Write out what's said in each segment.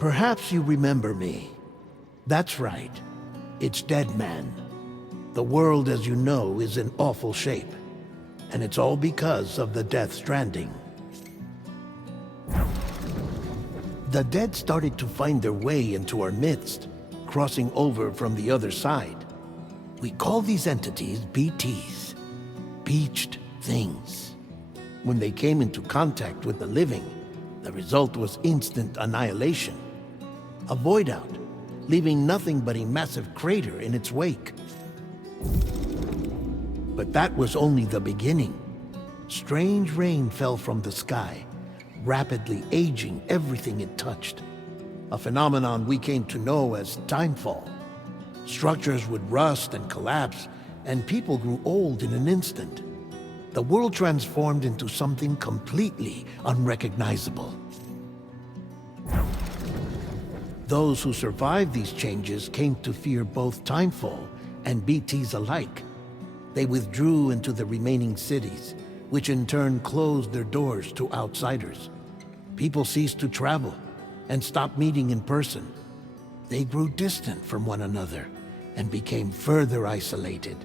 Perhaps you remember me. That's right. It's Deadman. The world, as you know, is in awful shape. And it's all because of the Death Stranding. The dead started to find their way into our midst, crossing over from the other side. We call these entities BTs, Beached Things. When they came into contact with the living, the result was instant annihilation. A void out, leaving nothing but a massive crater in its wake. But that was only the beginning. Strange rain fell from the sky, rapidly aging everything it touched. A phenomenon we came to know as timefall. Structures would rust and collapse, and people grew old in an instant. The world transformed into something completely unrecognizable. Those who survived these changes came to fear both timefall and BTs alike. They withdrew into the remaining cities, which in turn closed their doors to outsiders. People ceased to travel and stopped meeting in person. They grew distant from one another and became further isolated.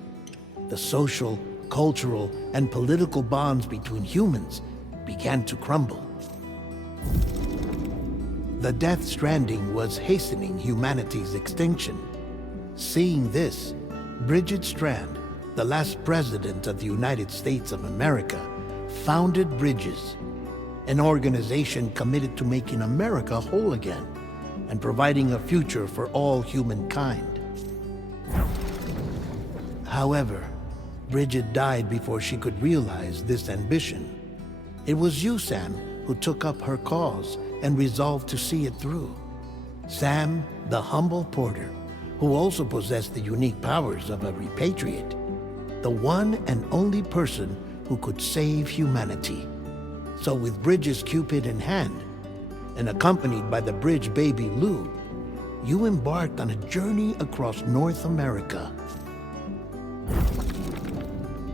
The social, cultural, and political bonds between humans began to crumble. The Death Stranding was hastening humanity's extinction. Seeing this, Bridget Strand, the last president of the United States of America, founded Bridges, an organization committed to making America whole again and providing a future for all humankind. However, Bridget died before she could realize this ambition. It was you, Sam, who took up her cause and resolved to see it through. Sam, the humble porter, who also possessed the unique powers of a repatriate. The one and only person who could save humanity. So with Bridges' Cupid in hand, and accompanied by the bridge baby Lou, you embarked on a journey across North America.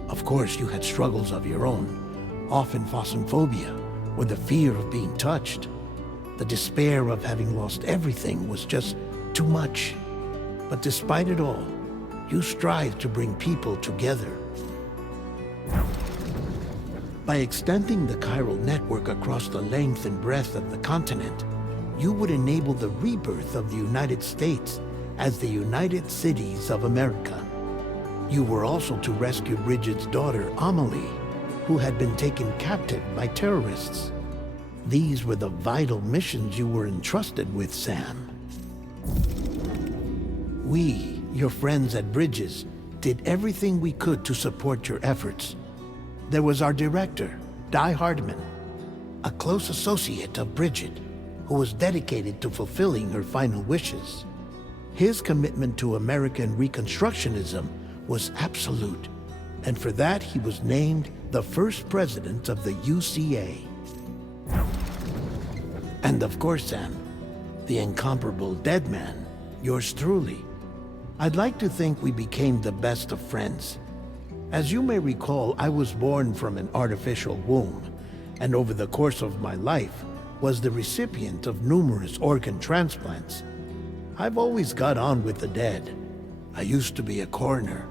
Of course, you had struggles of your own, often phasmophobia, or the fear of being touched. The despair of having lost everything was just too much. But despite it all, you strive to bring people together. By extending the chiral network across the length and breadth of the continent, you would enable the rebirth of the United States as the United Cities of America. You were also to rescue Bridget's daughter, Amelie, who had been taken captive by terrorists. These were the vital missions you were entrusted with, Sam. We, your friends at Bridges, did everything we could to support your efforts. There was our director, Di Hardman, a close associate of Bridget, who was dedicated to fulfilling her final wishes. His commitment to American Reconstructionism was absolute, and for that he was named the first president of the UCA. And of course, Sam, the incomparable Deadman, yours truly. I'd like to think we became the best of friends. As you may recall, I was born from an artificial womb, and over the course of my life was the recipient of numerous organ transplants. I've always got on with the dead. I used to be a coroner.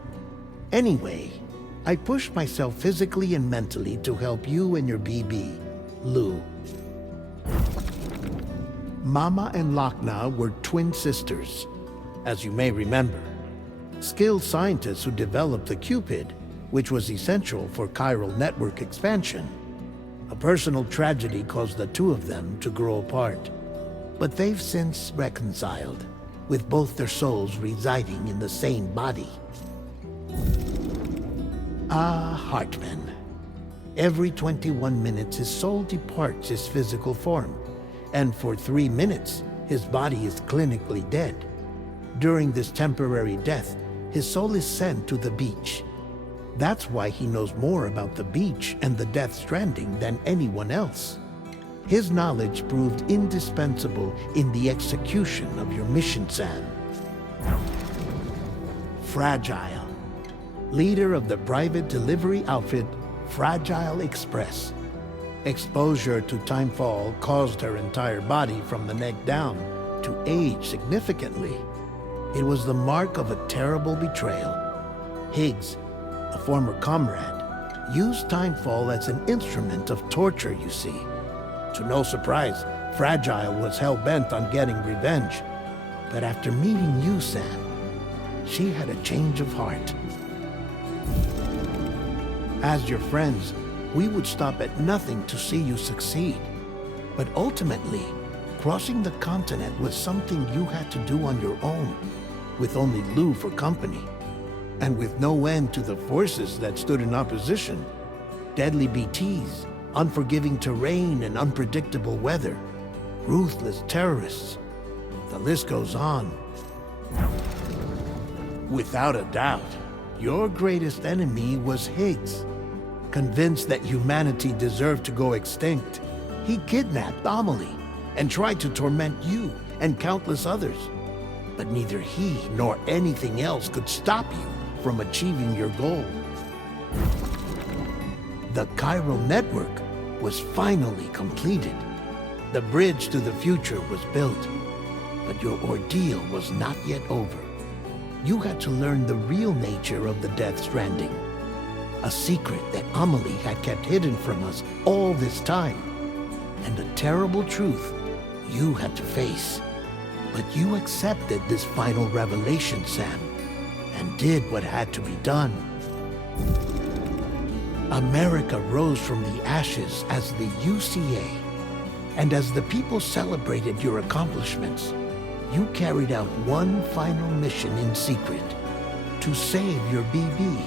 Anyway, I pushed myself physically and mentally to help you and your BB, Lou. Mama and Lakna were twin sisters, as you may remember. Skilled scientists who developed the Cupid, which was essential for chiral network expansion. A personal tragedy caused the two of them to grow apart. But they've since reconciled, with both their souls residing in the same body. Ah, Hartman. Every 21 minutes his soul departs his physical form, and for 3 minutes his body is clinically dead. During this temporary death, his soul is sent to the beach. That's why he knows more about the beach and the Death Stranding than anyone else. His knowledge proved indispensable in the execution of your mission, Sam. Fragile, leader of the private delivery outfit Fragile Express. Exposure to timefall caused her entire body from the neck down to age significantly. It was the mark of a terrible betrayal. Higgs, a former comrade, used Timefall as an instrument of torture, you see. To no surprise, Fragile was hell-bent on getting revenge. But after meeting you, Sam, she had a change of heart. As your friends, we would stop at nothing to see you succeed. But ultimately, crossing the continent was something you had to do on your own, with only Lou for company, and with no end to the forces that stood in opposition. Deadly BTs, unforgiving terrain and unpredictable weather, ruthless terrorists. The list goes on. Without a doubt, your greatest enemy was Higgs. Convinced that humanity deserved to go extinct, he kidnapped Amelie and tried to torment you and countless others. But neither he nor anything else could stop you from achieving your goal. The chiral network was finally completed. The bridge to the future was built. But your ordeal was not yet over. You had to learn the real nature of the Death Stranding. A secret that Amelie had kept hidden from us all this time. And a terrible truth you had to face. But you accepted this final revelation, Sam, and did what had to be done. America rose from the ashes as the UCA. And as the people celebrated your accomplishments, you carried out one final mission in secret. To save your BB.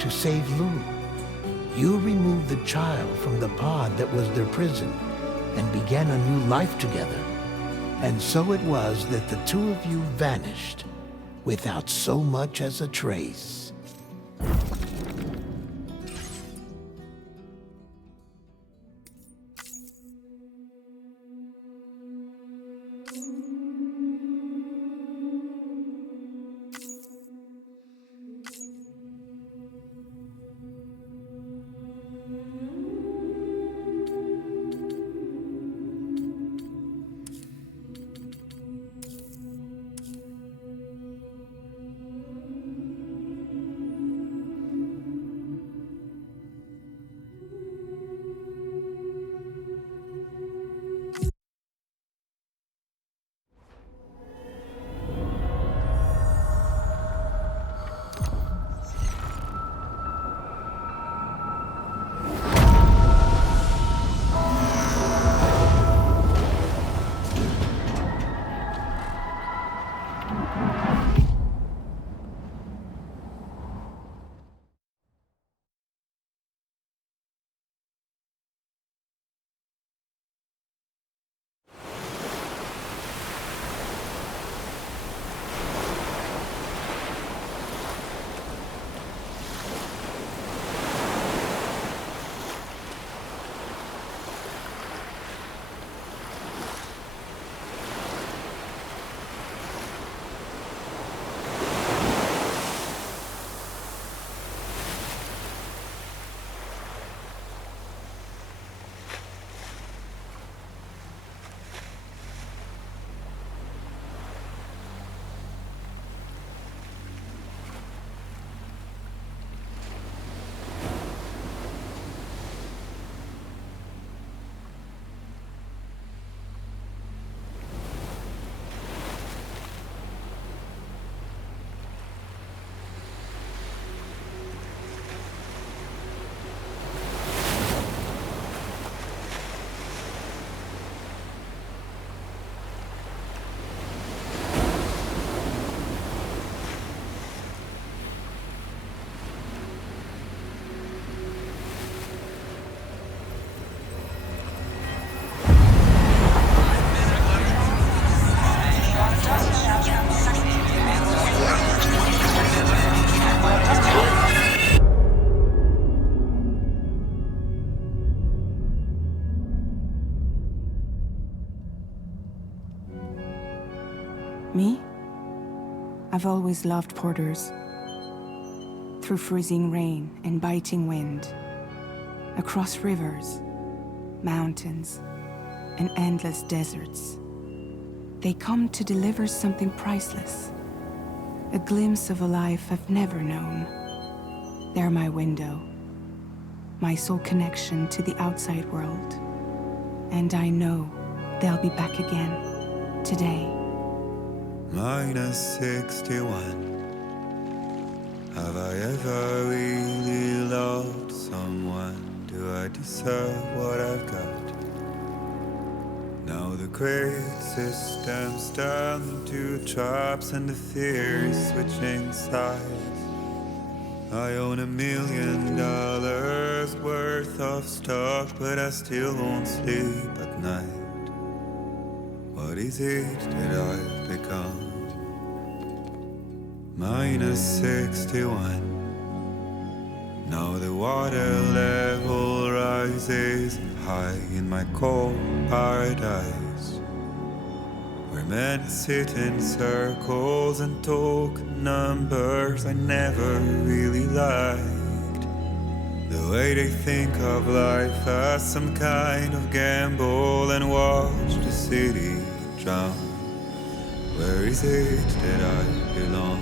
To save Lou. You removed the child from the pod that was their prison and began a new life together. And so it was that the two of you vanished without so much as a trace. Me? I've always loved porters. Through freezing rain and biting wind, across rivers, mountains, and endless deserts. They come to deliver something priceless. A glimpse of a life I've never known. They're my window. My sole connection to the outside world. And I know they'll be back again. Today. -61. Have I ever really loved someone? Do I deserve what I've got? Now the great system's turned into traps and the fear is switching sides. I own $1 million worth of stock, but I still won't sleep at night. What is it that I've become? -61. Now the water level rises high in my cold paradise, where men sit in circles and talk numbers I never really liked. The way they think of life as some kind of gamble and watch the city drown. Where is it that I belong?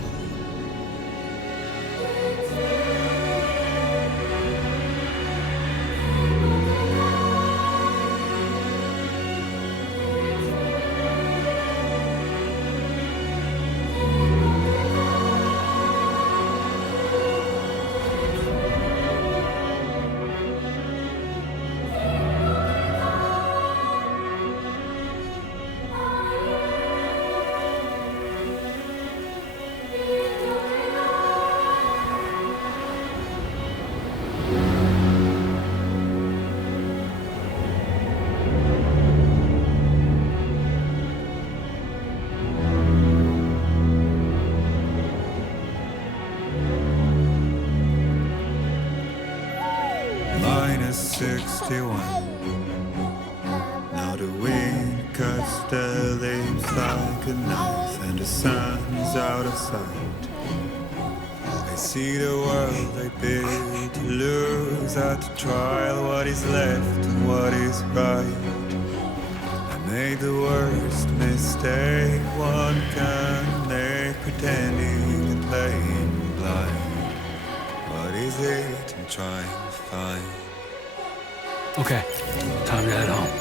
-61. Now the wind cuts the leaves like a knife and the sun's out of sight. I see the world I built to lose at the trial. What is left and what is right? I made the worst mistake one can make, pretending and playing blind. What is it I'm trying to find? Okay, time to head home.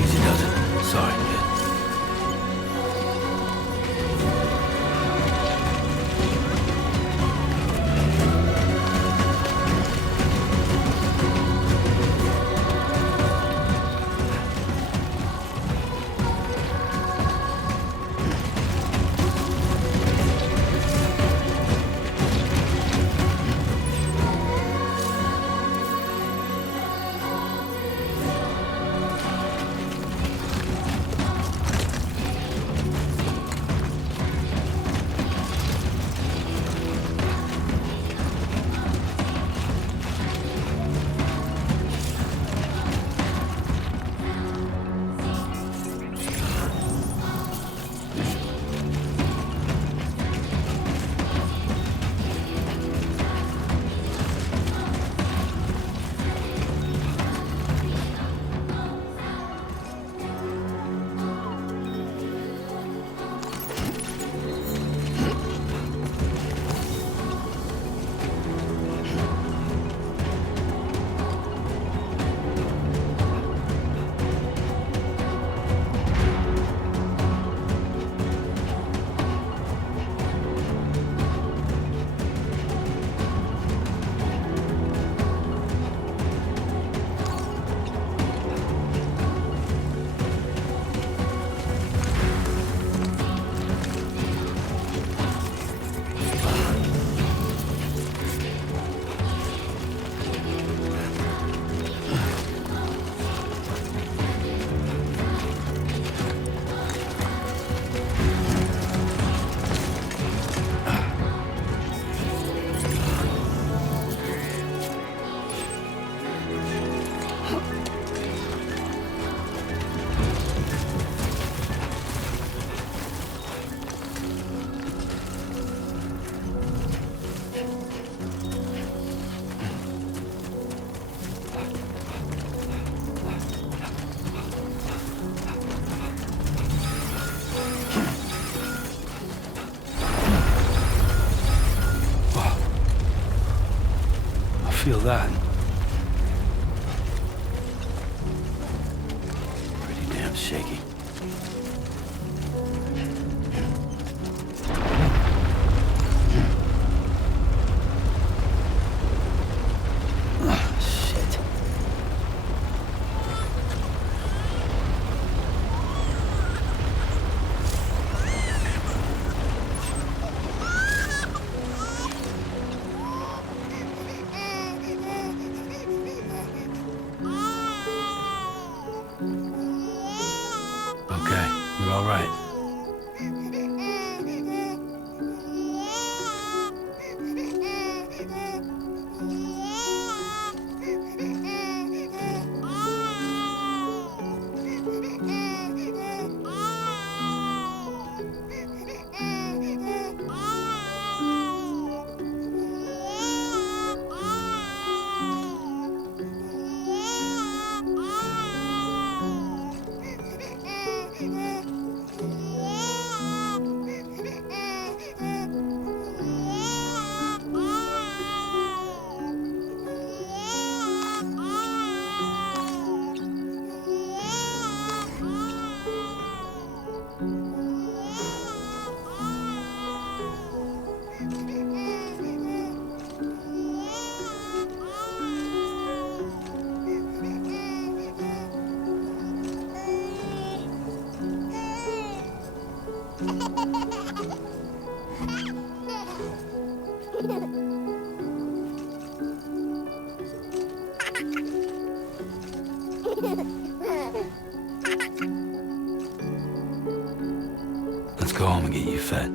Easy does it. Sorry, kid. feel that? Pretty damn shaky. Shit. Okay, you're all right. Let's go home and get you fed.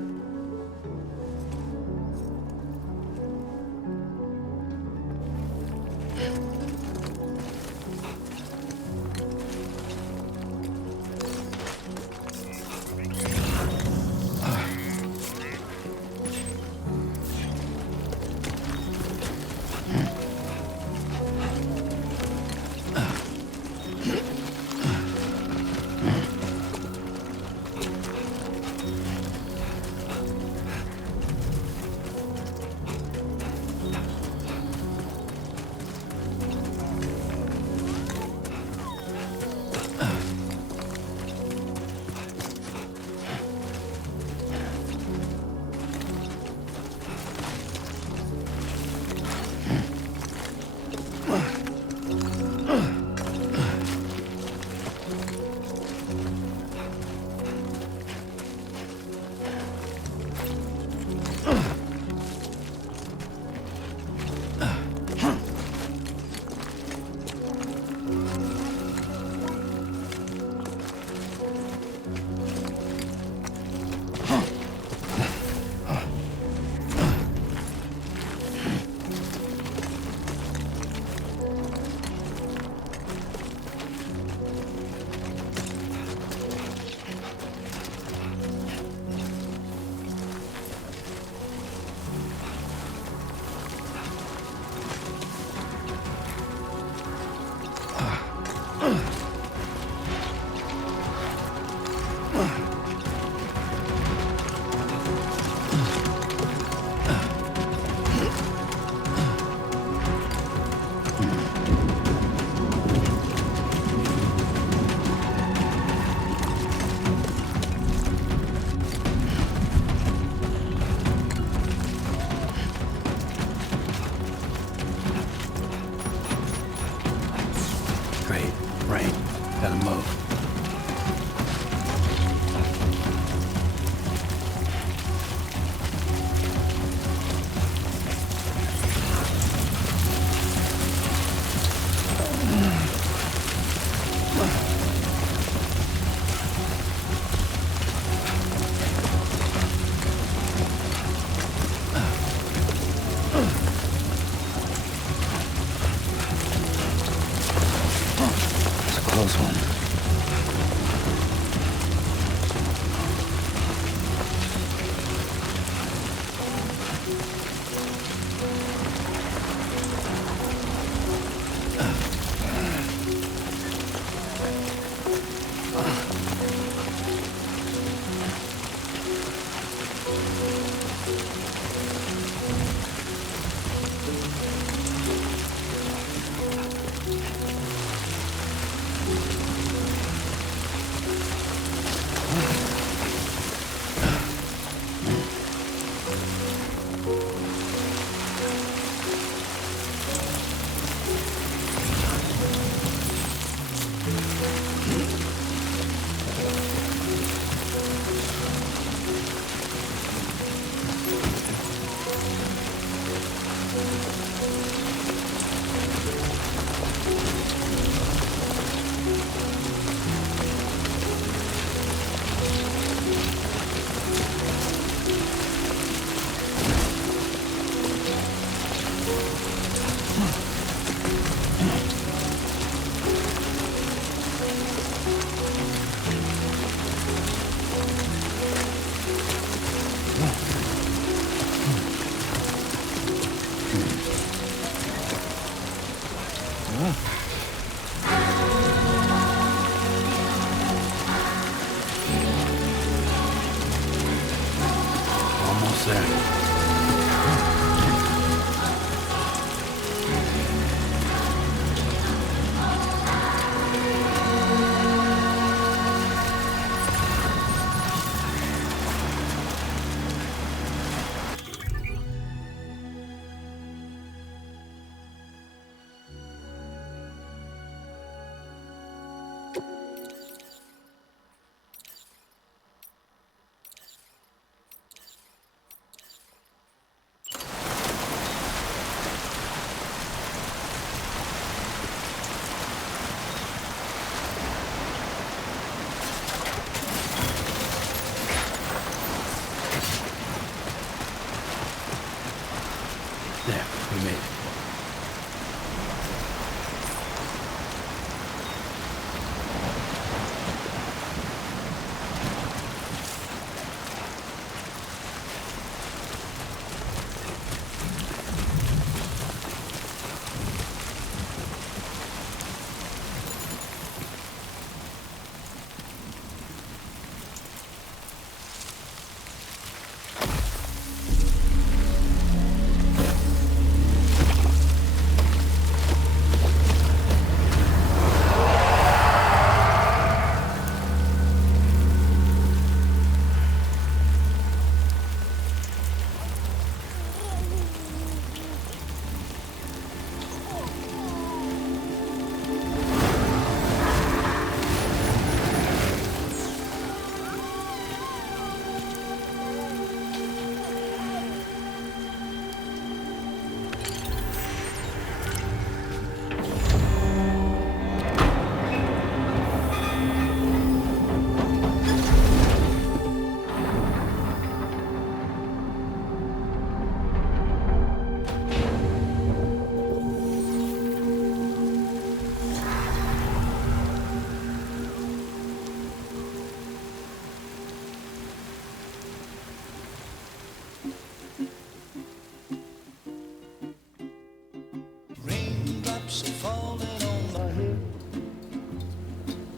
Almost there. There, we made it. Raindrops are falling on my head,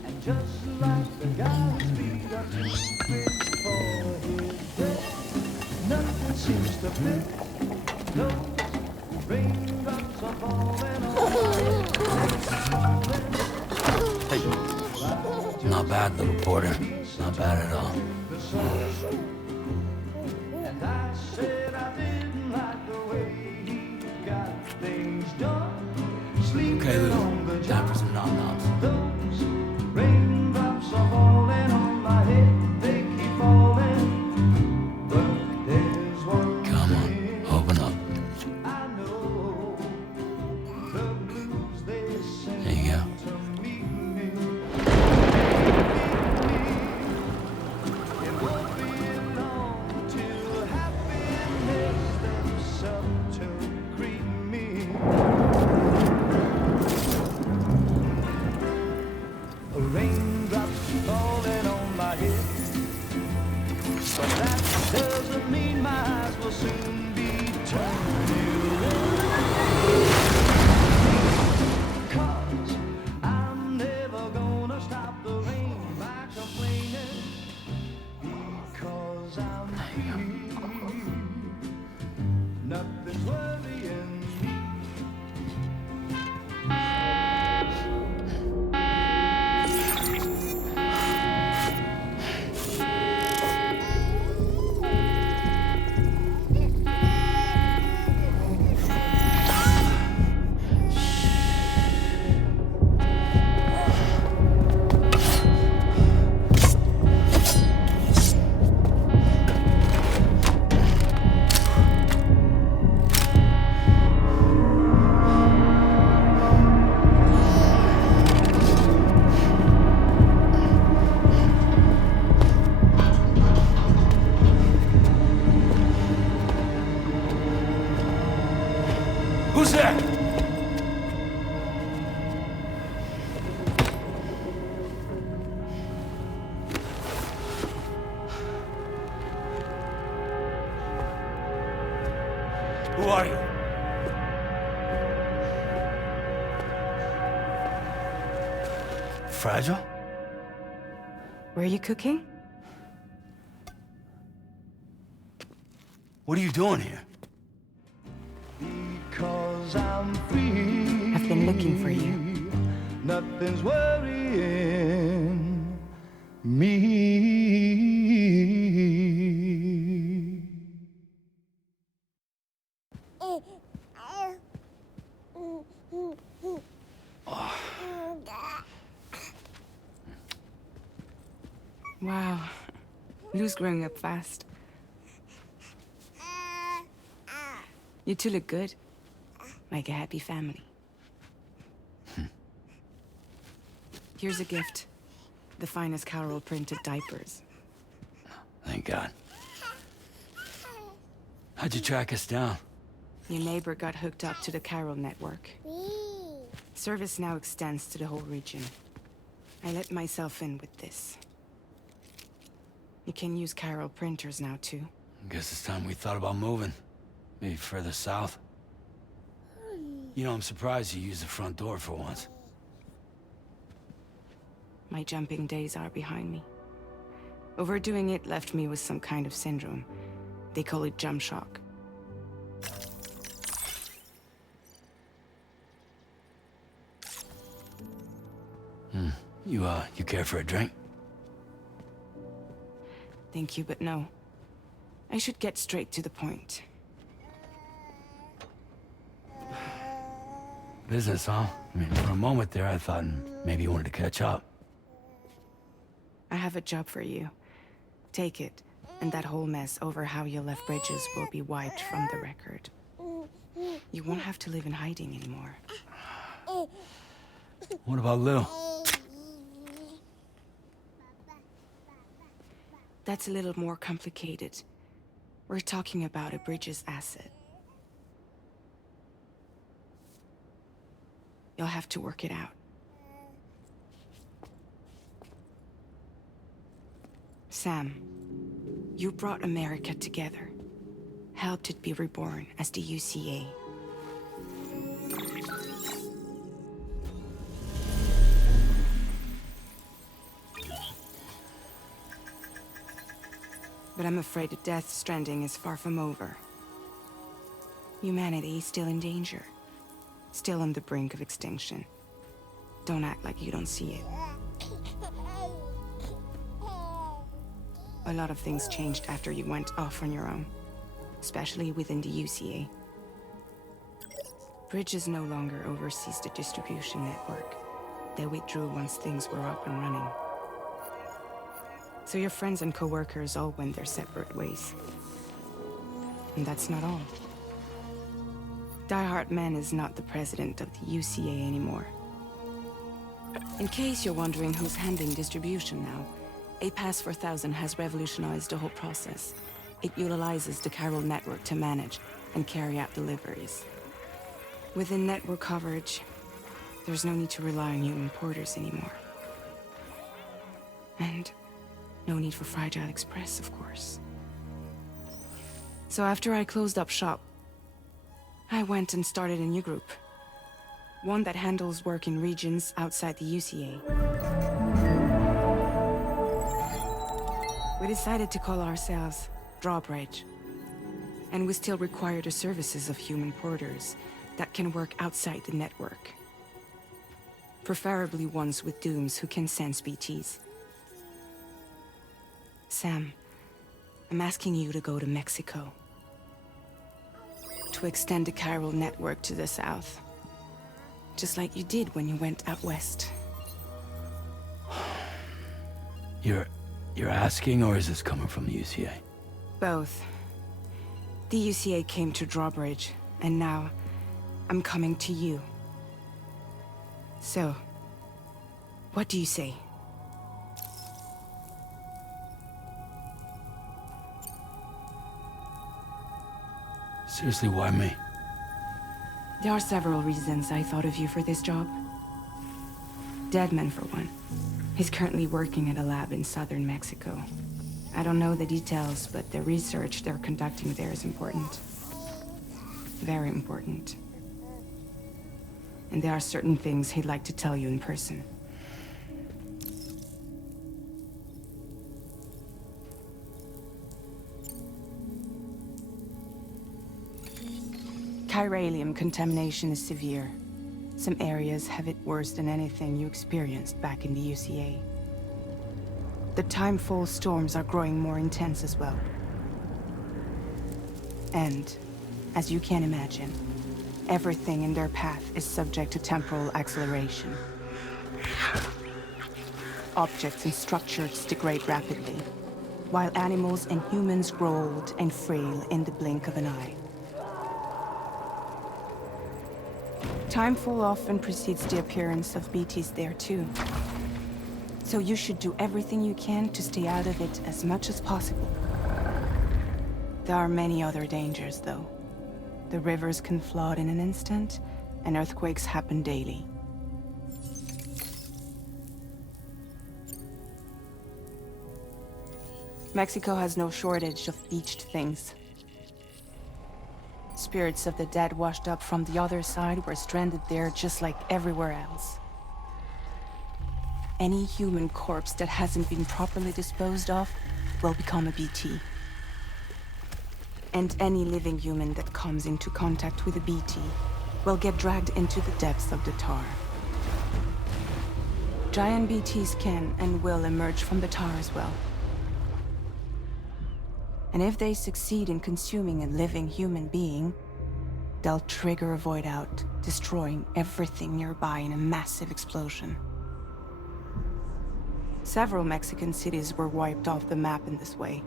and just like the guy's feet are too big for his bed, nothing seems to fit. Those raindrops are falling on my head. Hey, not bad, little porter. Not bad at all. And I said I didn't like the way he got things done. Okay, Lou. Time for some nom-noms. Those raindrops are falling on my head, they keep falling. But there's one Come on, thing open up. I know, the blues they sing There you go. to me. It won't be long Who's there? Who are you? Fragile? Were you cooking? What are you doing here? Because I'm free. I've been looking for you. Nothing's worrying me. Wow. Lou's growing up fast. You two look good. Like a happy family. Here's a gift. The finest Carol printed diapers. Thank God. How'd you track us down? Your neighbor got hooked up to the Carol network. Service now extends to the whole region. I let myself in with this. You can use Carol printers now, too. Guess it's time we thought about moving. Maybe further south. You know, I'm surprised you used the front door for once. My jumping days are behind me. Overdoing it left me with some kind of syndrome. They call it jump shock. You care for a drink? Thank you, but no. I should get straight to the point. Business, huh? I mean, for a moment there, I thought maybe you wanted to catch up. I have a job for you. Take it, and that whole mess over how you left Bridges will be wiped from the record. You won't have to live in hiding anymore. What about Lou? That's a little more complicated. We're talking about a Bridges asset. You'll have to work it out. Sam, you brought America together. Helped it be reborn as the UCA. But I'm afraid the Death Stranding is far from over. Humanity is still in danger. Still on the brink of extinction. Don't act like you don't see it. A lot of things changed after you went off on your own. Especially within the UCA. Bridges no longer oversees the distribution network. They withdrew once things were up and running. So your friends and co-workers all went their separate ways. And that's not all. Die Hard Man is not the president of the UCA anymore. In case you're wondering who's handling distribution now, A Pass for 1000 has revolutionized the whole process. It utilizes the Carol network to manage and carry out deliveries. Within network coverage, there's no need to rely on human porters anymore. And no need for Fragile Express, of course. So after I closed up shop, I went and started a new group. One that handles work in regions outside the UCA. We decided to call ourselves Drawbridge. And we still require the services of human porters that can work outside the network. Preferably ones with dooms who can sense BTs. Sam, I'm asking you to go to Mexico. To extend the Carol network to the south. Just like you did when you went out west. You're asking, or is this coming from the UCA? Both. The UCA came to Drawbridge, and now I'm coming to you. So, what do you say? Seriously, why me? There are several reasons I thought of you for this job. Deadman, for one. He's currently working at a lab in southern Mexico. I don't know the details, but the research they're conducting there is important. Very important. And there are certain things he'd like to tell you in person. Chiralium contamination is severe. Some areas have it worse than anything you experienced back in the UCA. The timefall storms are growing more intense as well. And, as you can imagine, everything in their path is subject to temporal acceleration. Objects and structures degrade rapidly, while animals and humans grow old and frail in the blink of an eye. Timefall often precedes the appearance of BTs there too. So you should do everything you can to stay out of it as much as possible. There are many other dangers, though. The rivers can flood in an instant, and earthquakes happen daily. Mexico has no shortage of beached things. Spirits of the dead washed up from the other side were stranded there just like everywhere else. Any human corpse that hasn't been properly disposed of will become a BT. And any living human that comes into contact with a BT will get dragged into the depths of the tar. Giant BTs can and will emerge from the tar as well. And if they succeed in consuming a living human being, they'll trigger a void out, destroying everything nearby in a massive explosion. Several Mexican cities were wiped off the map in this way.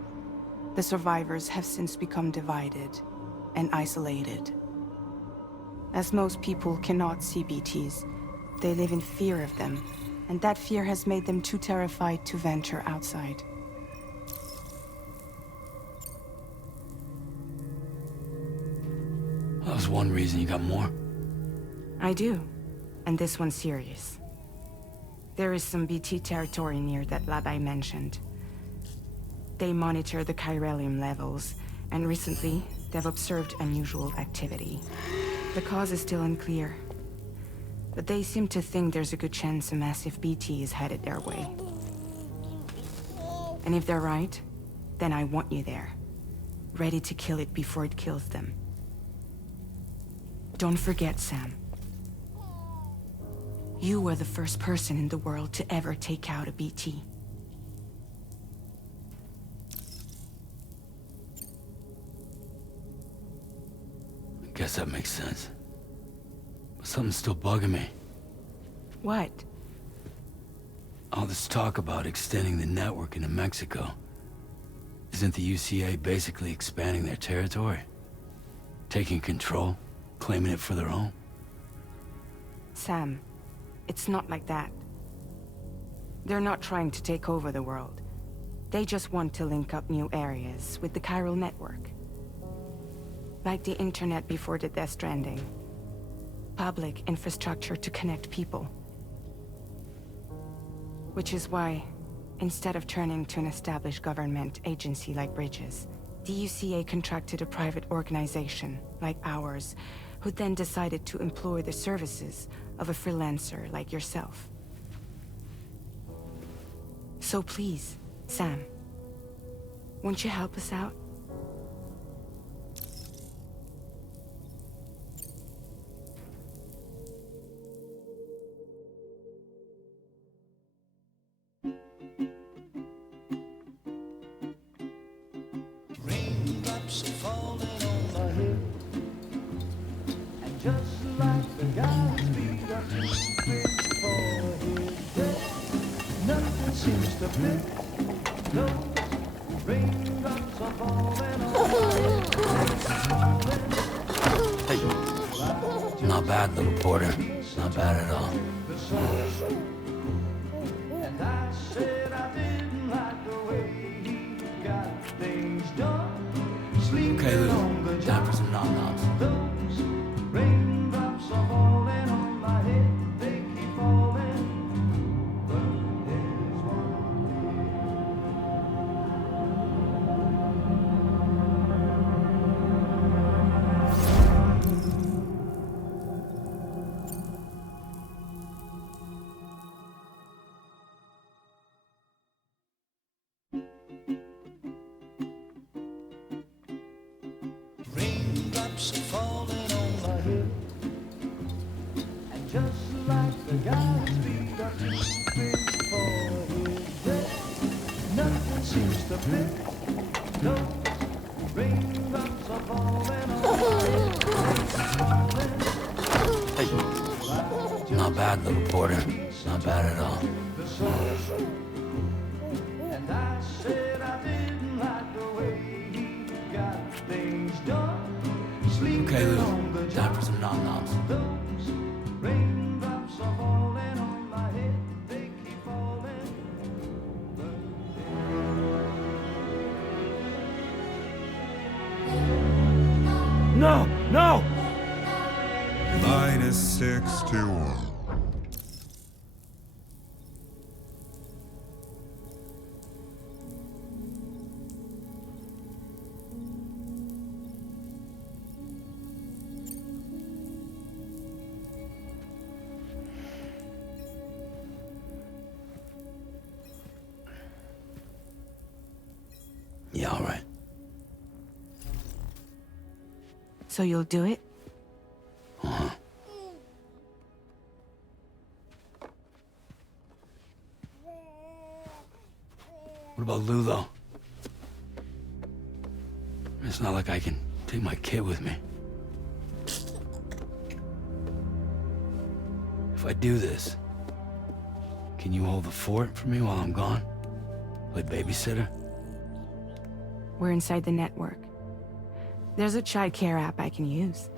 The survivors have since become divided and isolated. As most people cannot see BTs, they live in fear of them, and that fear has made them too terrified to venture outside. That was one reason you got more. I do, and this one's serious. There is some BT territory near that lab I mentioned. They monitor the chiralium levels, and recently, they've observed unusual activity. The cause is still unclear, but they seem to think there's a good chance a massive BT is headed their way. And if they're right, then I want you there, ready to kill it before it kills them. Don't forget, Sam. You were the first person in the world to ever take out a BT. I guess that makes sense. But something's still bugging me. What? All this talk about extending the network into Mexico. Isn't the UCA basically expanding their territory? Taking control? Claiming it for their own? Sam, it's not like that. They're not trying to take over the world. They just want to link up new areas with the chiral network. Like the internet before the Death Stranding. Public infrastructure to connect people. Which is why, instead of turning to an established government agency like Bridges, the UCA contracted a private organization, like ours, who then decided to employ the services of a freelancer like yourself. So please, Sam, won't you help us out? Raindrops are falling on my head, and just like the guy's feet are too big for his head, nothing seems to fit. Those raindrops are falling on my head. Hey. Not bad, little porter. Not bad at all. And I said I didn't like the way he got things done. Okay, Lou. Time for some nom-noms. Those raindrops the guy's feet are too big for his bed. Nothing seems to fit. Those raindrops are falling on my head. Hey. Not bad, little porter. Not bad at all. And I said I didn't like the way he got things done. Okay, Lou. Time for some nom-noms. Those raindrops are falling on my head. They keep falling. No! No! -61. Yeah, all right. So you'll do it? Uh-huh. What about Lou, though? It's not like I can take my kid with me. If I do this, can you hold the fort for me while I'm gone? Play babysitter? We're inside the network. There's a child care app I can use.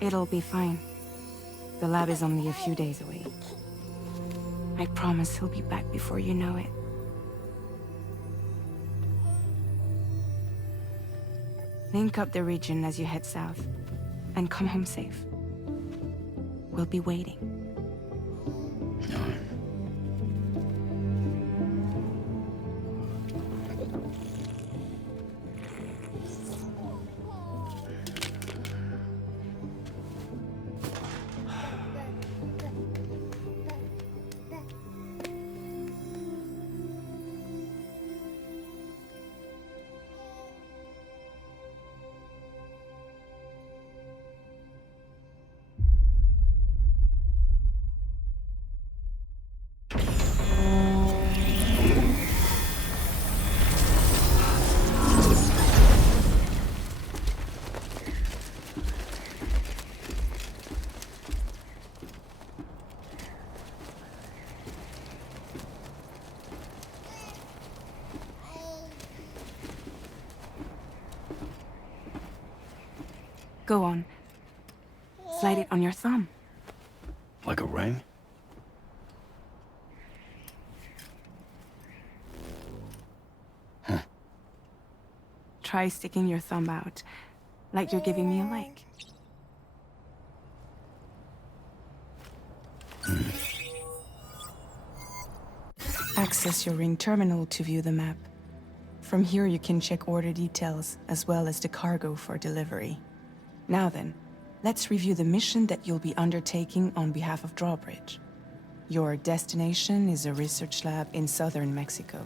It'll be fine. The lab is only a few days away. I promise he'll be back before you know it. Link up the region as you head south, and come home safe. We'll be waiting. All right. Go on. Slide it on your thumb. Like a ring? Huh. Try sticking your thumb out, like you're giving me a like. Access your ring terminal to view the map. From here you can check order details, as well as the cargo for delivery. Now then, let's review the mission that you'll be undertaking on behalf of Drawbridge. Your destination is a research lab in southern Mexico.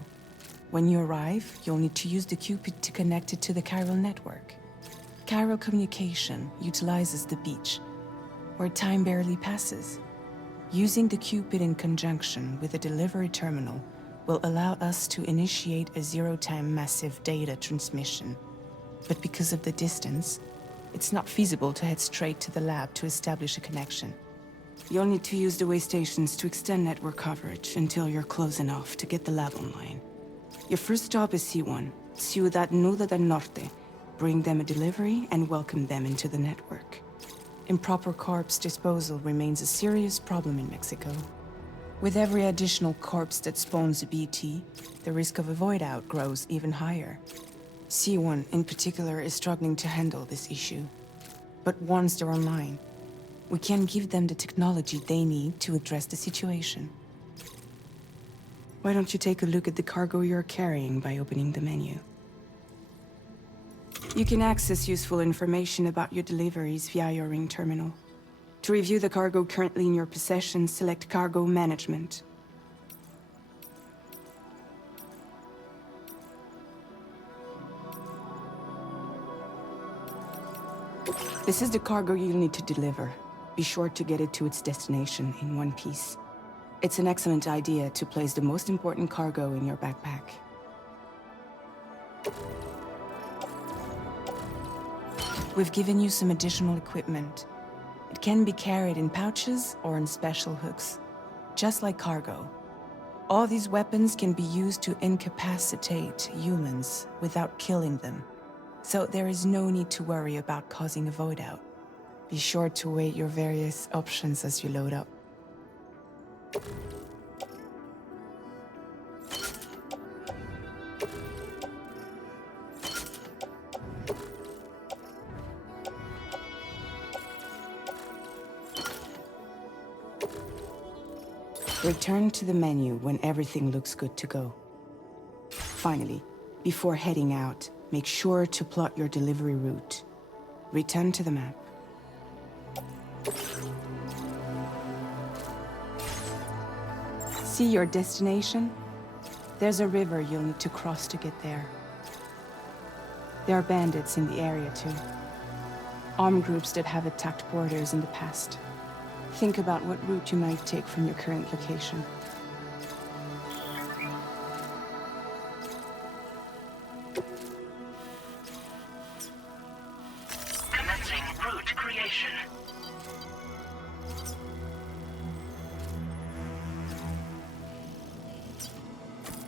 When you arrive, you'll need to use the Cupid to connect it to the chiral network. Chiral communication utilizes the beach, where time barely passes. Using the Cupid in conjunction with a delivery terminal will allow us to initiate a zero-time massive data transmission. But because of the distance, it's not feasible to head straight to the lab to establish a connection. You'll need to use the way stations to extend network coverage until you're close enough to get the lab online. Your first stop is C1, Ciudad Nuda del Norte. Bring them a delivery and welcome them into the network. Improper corpse disposal remains a serious problem in Mexico. With every additional corpse that spawns a BT, the risk of a void out grows even higher. C1 in particular is struggling to handle this issue. But once they're online, we can give them the technology they need to address the situation. Why don't you take a look at the cargo you're carrying by opening the menu? You can access useful information about your deliveries via your ring terminal. To review the cargo currently in your possession, select Cargo Management. This is the cargo you'll need to deliver. Be sure to get it to its destination in one piece. It's an excellent idea to place the most important cargo in your backpack. We've given you some additional equipment. It can be carried in pouches or in special hooks, just like cargo. All these weapons can be used to incapacitate humans without killing them. So there is no need to worry about causing a void out. Be sure to weigh your various options as you load up. Return to the menu when everything looks good to go. Finally, before heading out, make sure to plot your delivery route. Return to the map. See your destination? There's a river you'll need to cross to get there. There are bandits in the area too. Armed groups that have attacked borders in the past. Think about what route you might take from your current location. Commencing route creation.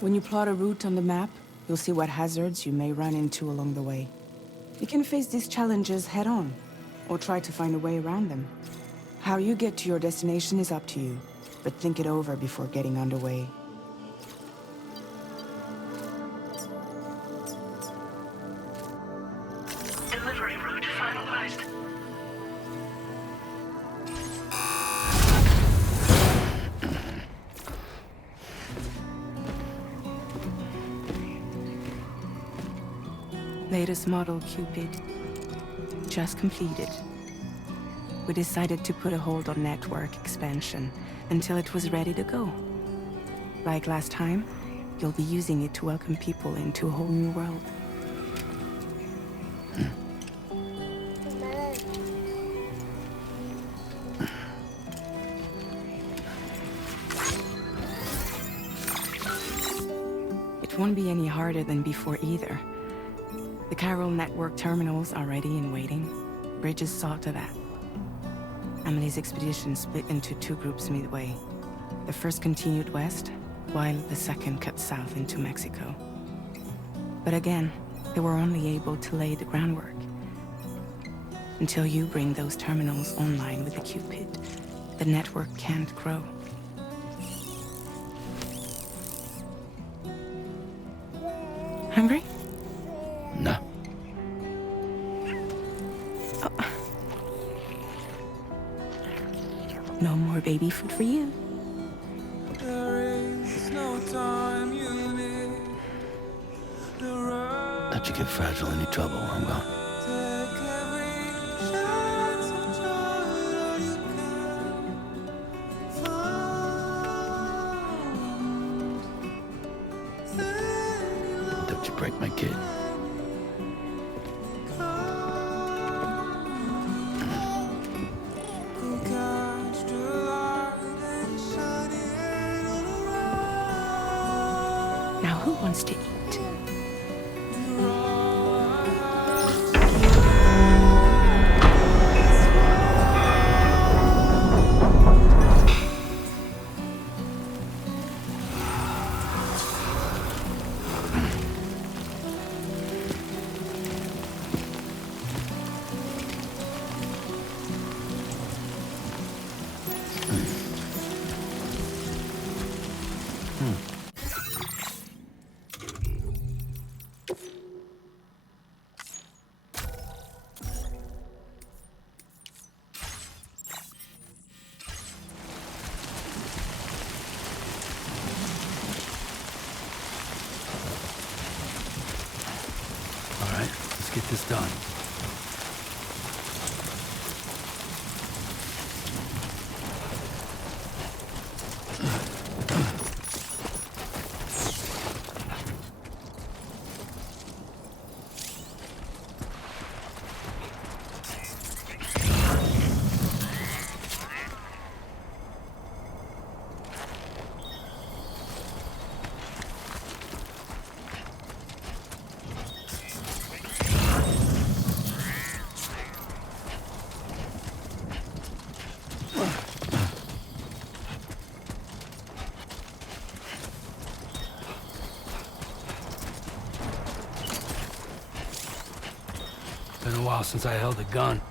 When you plot a route on the map, you'll see what hazards you may run into along the way. You can face these challenges head-on, or try to find a way around them. How you get to your destination is up to you, but think it over before getting underway. Delivery route finalized. Latest model Cupid. Just completed. We decided to put a hold on network expansion until it was ready to go. Like last time, you'll be using it to welcome people into a whole new world. It won't be any harder than before either. The Chiral network terminals are ready and waiting. Bridges saw to that. Emily's expedition split into two groups midway. The first continued west, while the second cut south into Mexico. But again, they were only able to lay the groundwork. Until you bring those terminals online with the Cupid, the network can't grow. Hungry? No. No more baby food for you. Don't you get fragile any trouble while I'm gone. Don't you break my kid. Now who wants to eat? All right, let's get this done. while since I held a gun.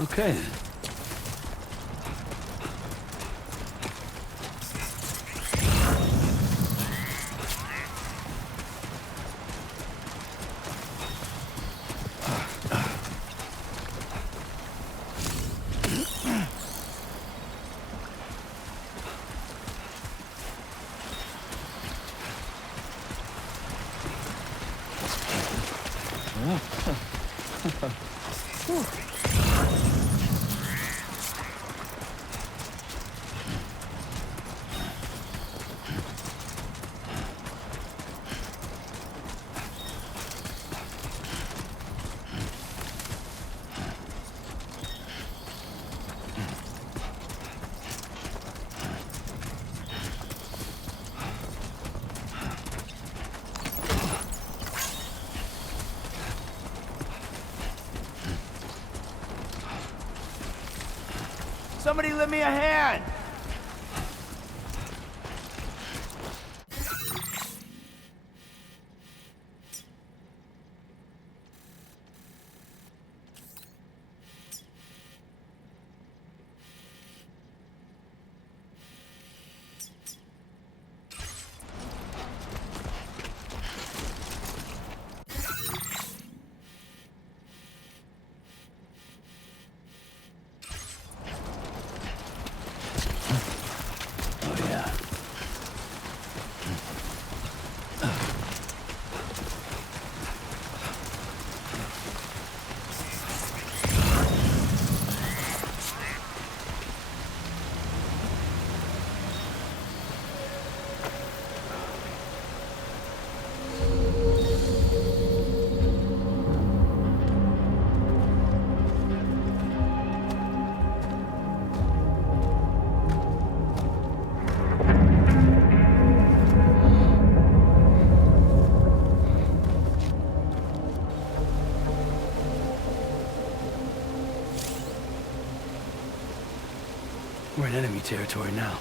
Okay then. Somebody lend me a hand! We're in enemy territory now.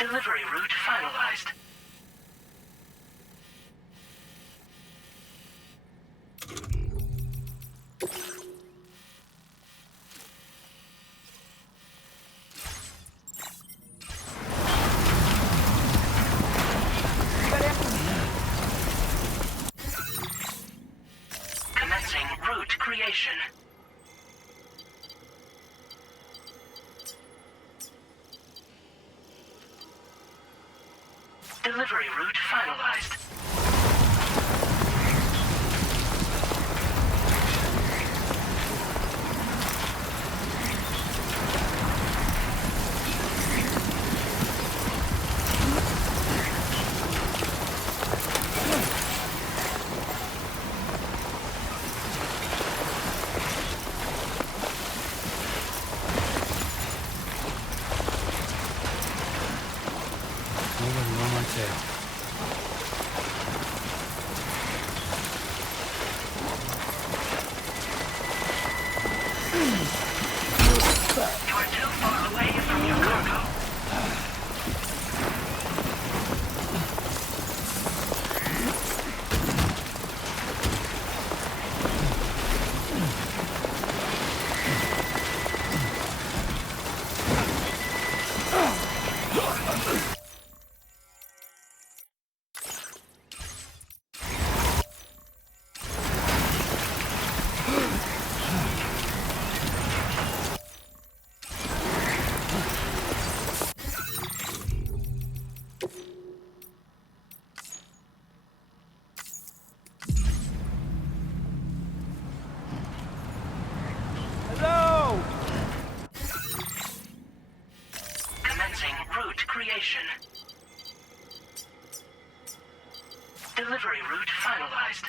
Delivery route finalized. Commencing route creation. Delivery route finalized. Nobody on my tail. You are too far away from your cargo. Hello! Commencing route creation. Delivery route finalized.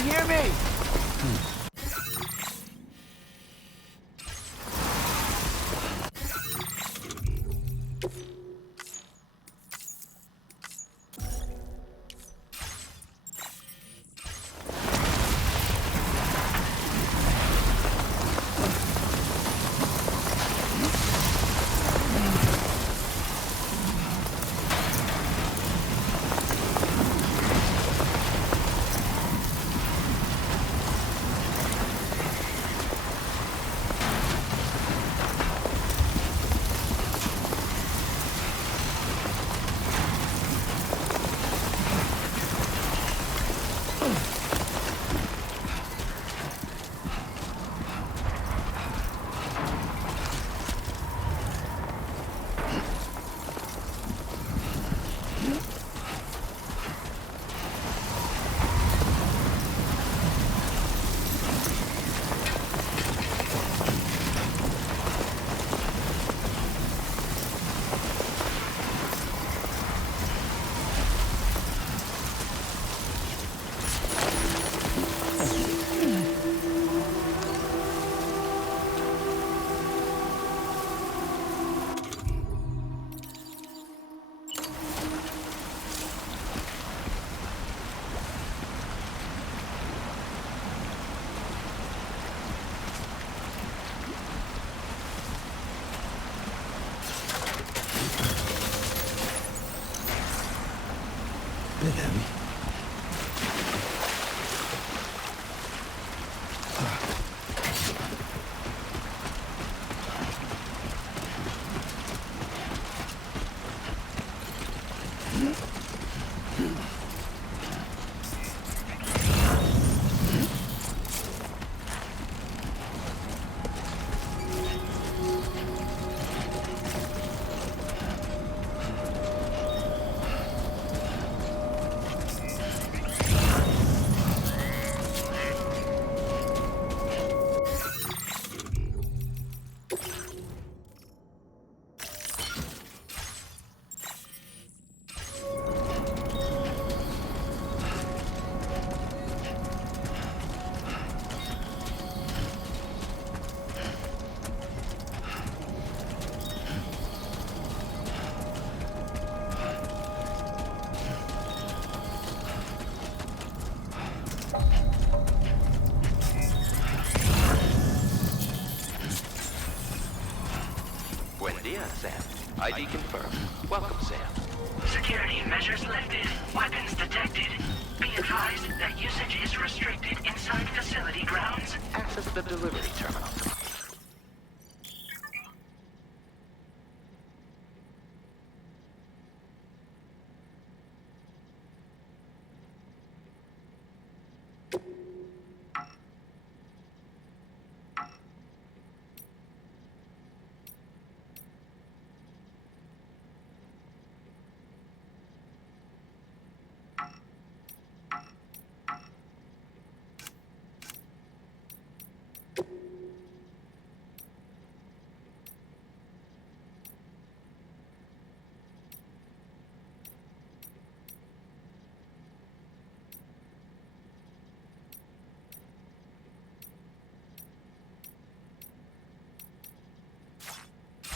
hear me? Bit heavy. Sam. ID confirmed. Welcome, Sam. Security measures lifted. Weapons detected. Be advised that usage is restricted inside facility grounds. Access the delivery terminal.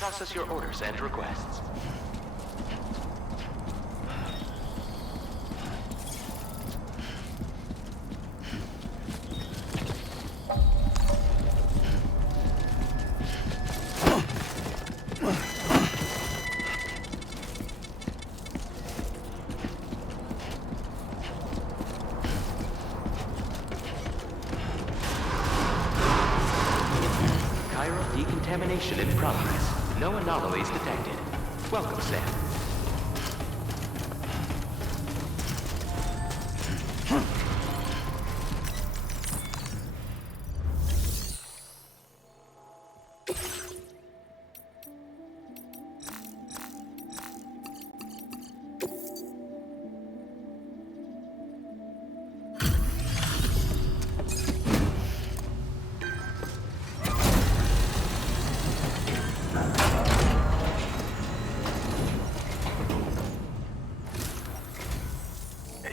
Process your orders and requests. Chiral decontamination in progress. No anomalies detected. Welcome, Sam.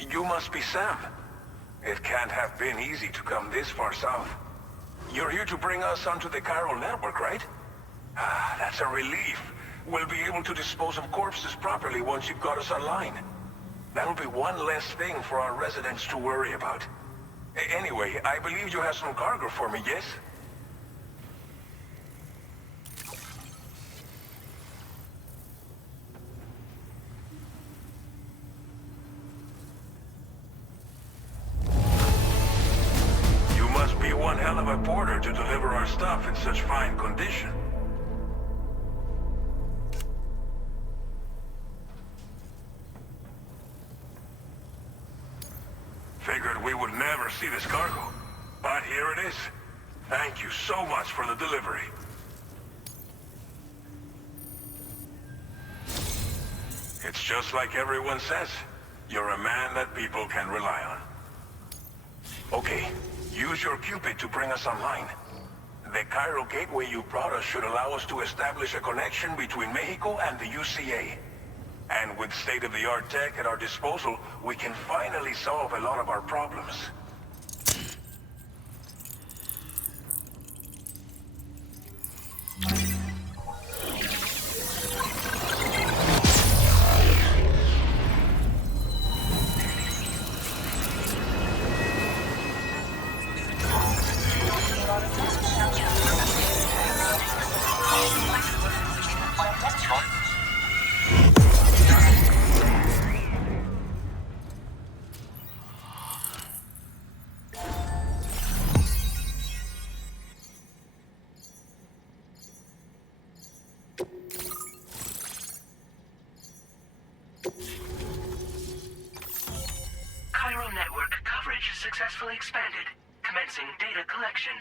You must be Sam. It can't have been easy to come this far south. You're here to bring us onto the chiral network, right? Ah, that's a relief. We'll be able to dispose of corpses properly once you've got us online. That'll be one less thing for our residents to worry about. Anyway, I believe you have some cargo for me, yes? You must be one hell of a porter to deliver our stuff in such fine condition. Figured we would never see this cargo, but here it is. Thank you so much for the delivery. It's just like everyone says. You're a man that people can rely on. Okay, use your Cupid to bring us online. The chiral gateway you brought us should allow us to establish a connection between Mexico and the UCA. And with state-of-the-art tech at our disposal, we can finally solve a lot of our problems. Chiral network coverage successfully expanded. Commencing data collection.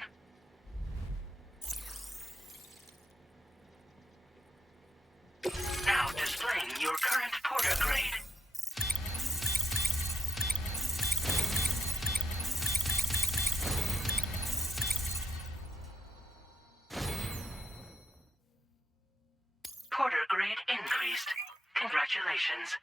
Now displaying your current porter grade. Porter grade increased. Congratulations.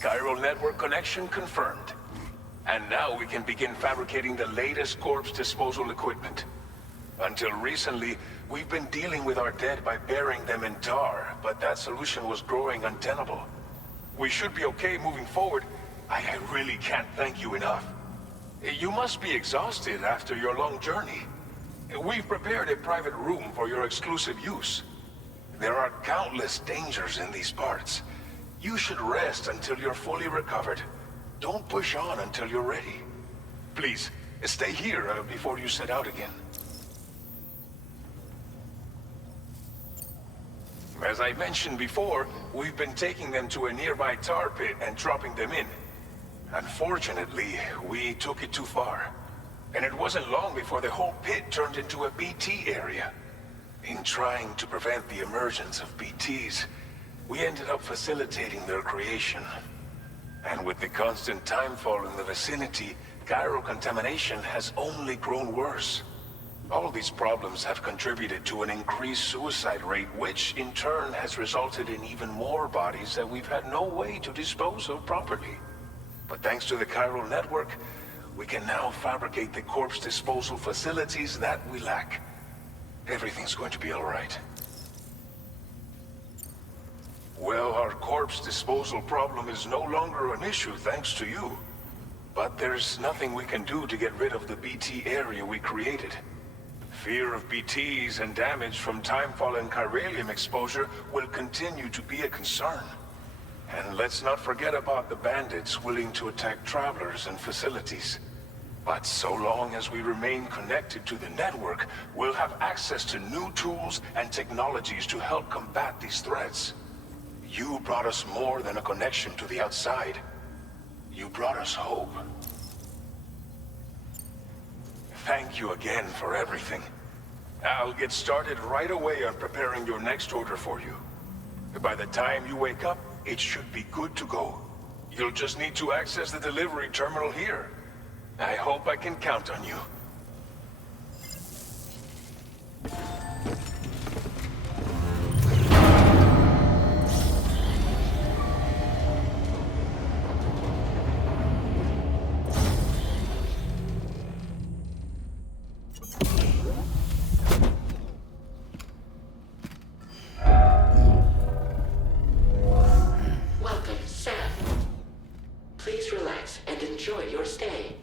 Chiral network connection confirmed. And now we can begin fabricating the latest corpse disposal equipment. Until recently, we've been dealing with our dead by burying them in tar, but that solution was growing untenable. We should be okay moving forward. I really can't thank you enough. You must be exhausted after your long journey. We've prepared a private room for your exclusive use. There are countless dangers in these parts. You should rest until you're fully recovered. Don't push on until you're ready. Please, stay here before you set out again. As I mentioned before, we've been taking them to a nearby tar pit and dropping them in. Unfortunately, we took it too far. And it wasn't long before the whole pit turned into a BT area. In trying to prevent the emergence of BTs, we ended up facilitating their creation. And with the constant timefall in the vicinity, chiral contamination has only grown worse. All these problems have contributed to an increased suicide rate, which in turn has resulted in even more bodies that we've had no way to dispose of properly. But thanks to the chiral network, we can now fabricate the corpse disposal facilities that we lack. Everything's going to be all right. Well, our corpse disposal problem is no longer an issue thanks to you. But there's nothing we can do to get rid of the BT area we created. Fear of BTs and damage from timefall and chiralium exposure will continue to be a concern. And let's not forget about the bandits willing to attack travelers and facilities. But so long as we remain connected to the network, we'll have access to new tools and technologies to help combat these threats. You brought us more than a connection to the outside. You brought us hope. Thank you again for everything. I'll get started right away on preparing your next order for you. By the time you wake up, it should be good to go. You'll just need to access the delivery terminal here. I hope I can count on you. enjoy your stay.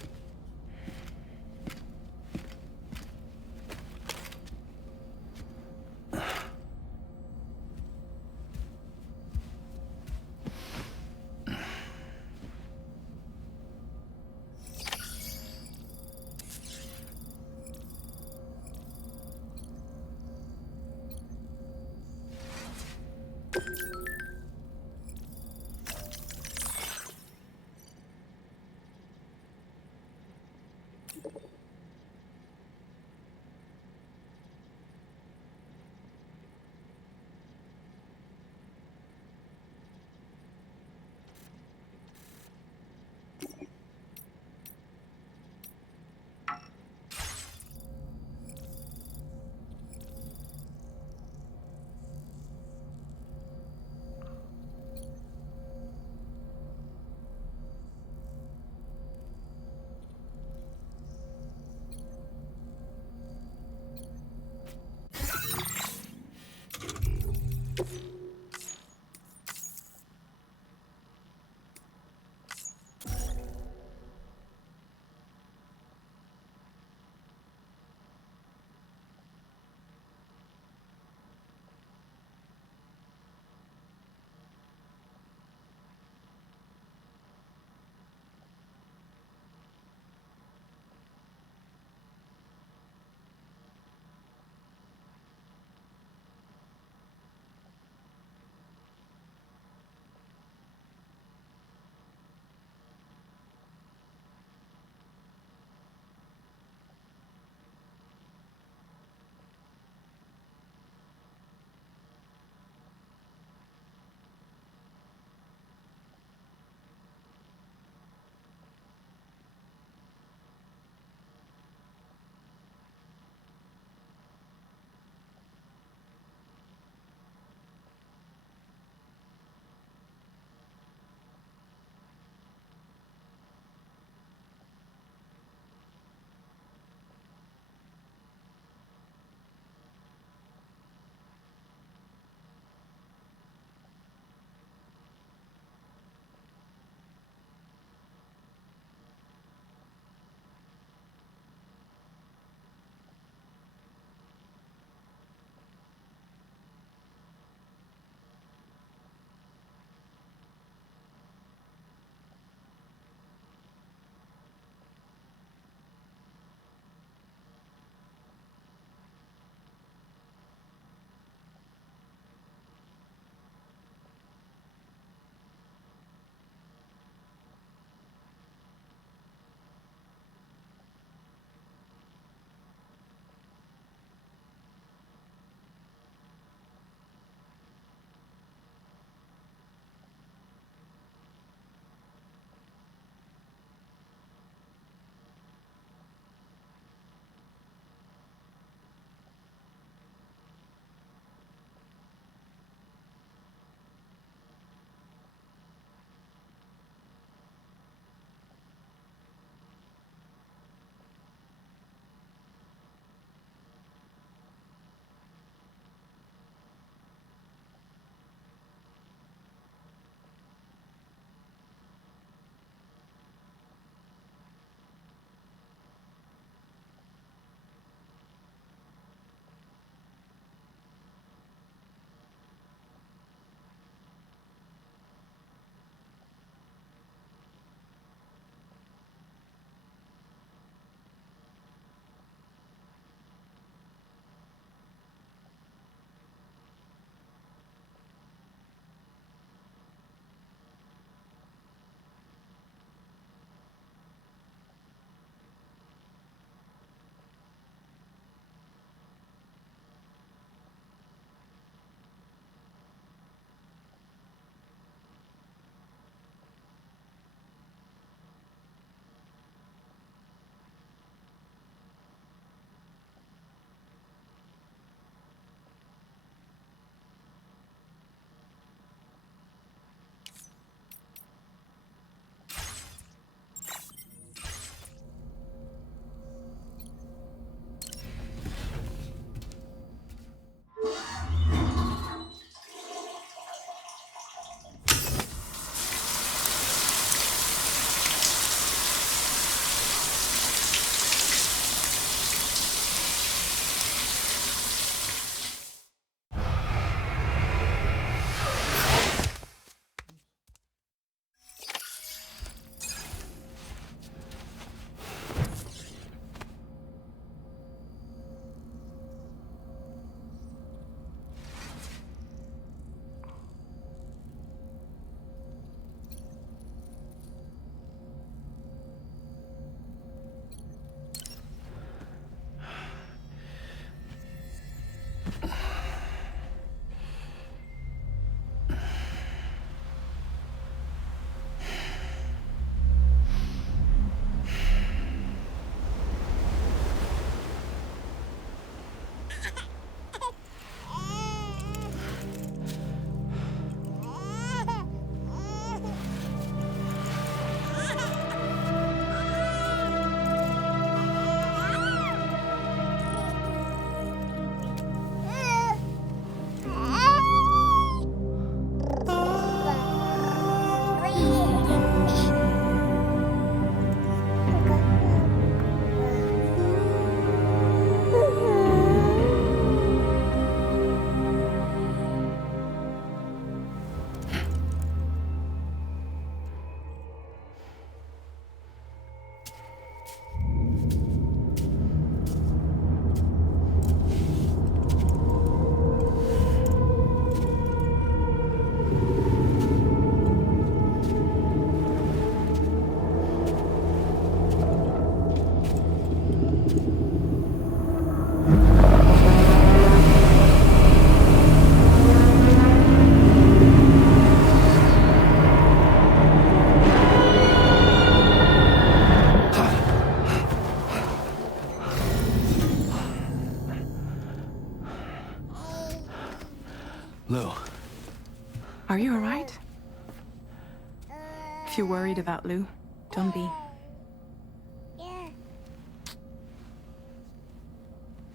If you're worried about Lou, don't be.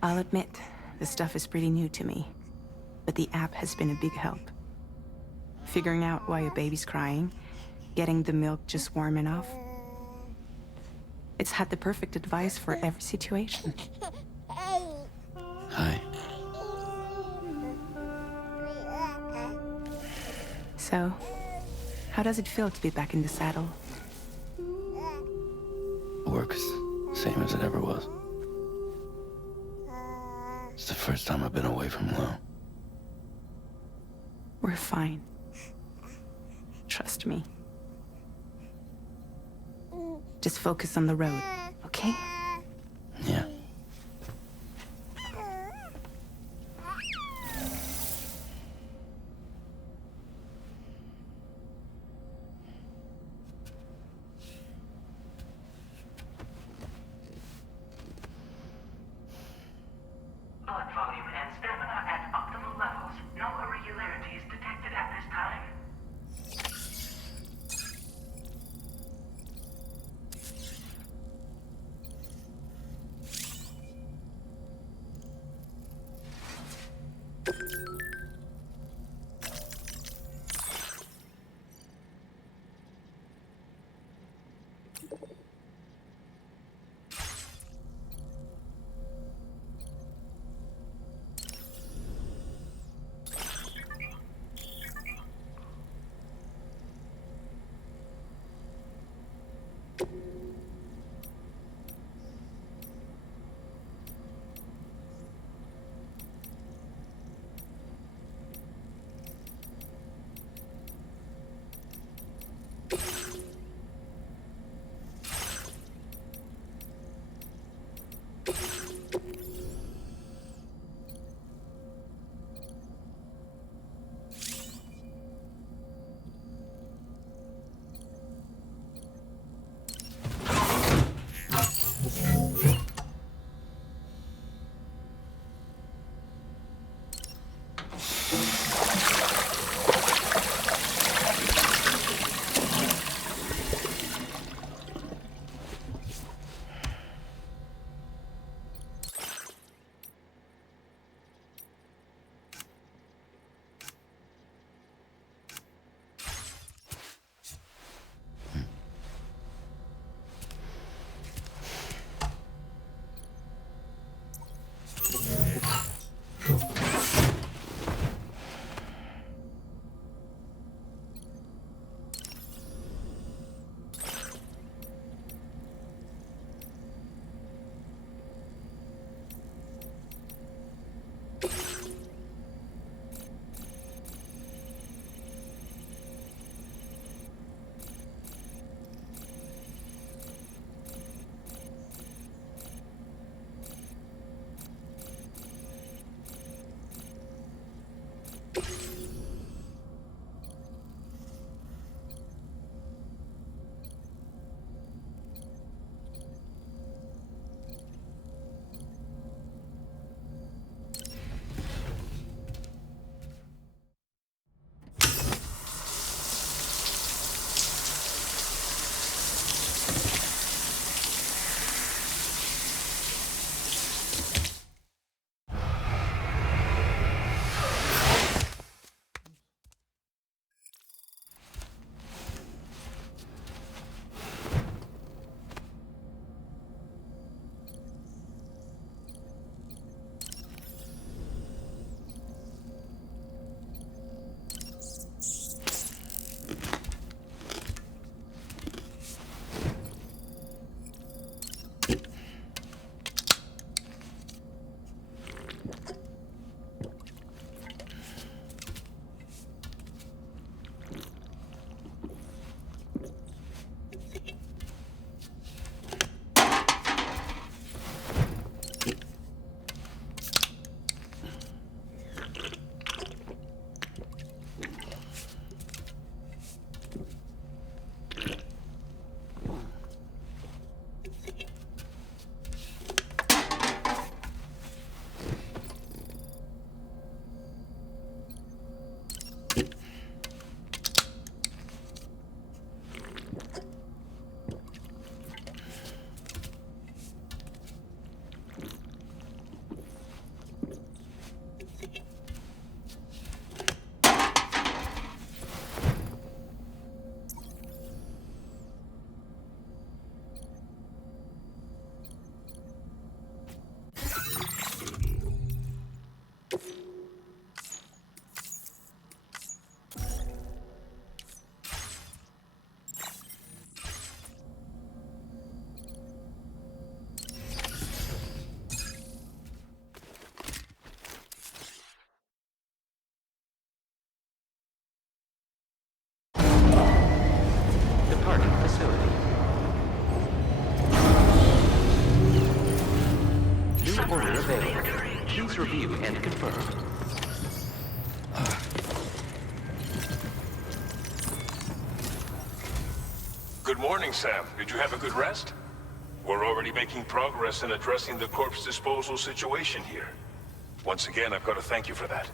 I'll admit, the stuff is pretty new to me, but the app has been a big help. Figuring out why a baby's crying, getting the milk just warm enough. It's had the perfect advice for every situation. Hi. So, how does it feel to be back in the saddle? Work's same as it ever was. It's the first time I've been away from Lou. We're fine. Trust me. Just focus on the road, okay? Yeah. Blood volume and stamina at optimal levels. No irregularities detected at this time. Let's review and confirm. Good morning, Sam. Did you have a good rest? We're already making progress in addressing the corpse disposal situation here. Once again, I've got to thank you for that.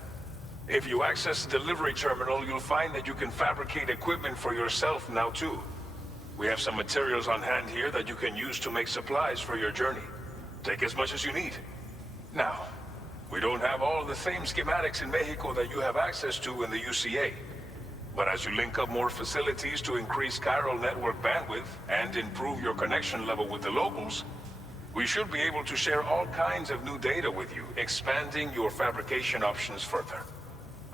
If you access the delivery terminal, you'll find that you can fabricate equipment for yourself now too. We have some materials on hand here that you can use to make supplies for your journey. Take as much as you need. Now, we don't have all the same schematics in Mexico that you have access to in the UCA. But as you link up more facilities to increase chiral network bandwidth and improve your connection level with the locals, we should be able to share all kinds of new data with you, expanding your fabrication options further.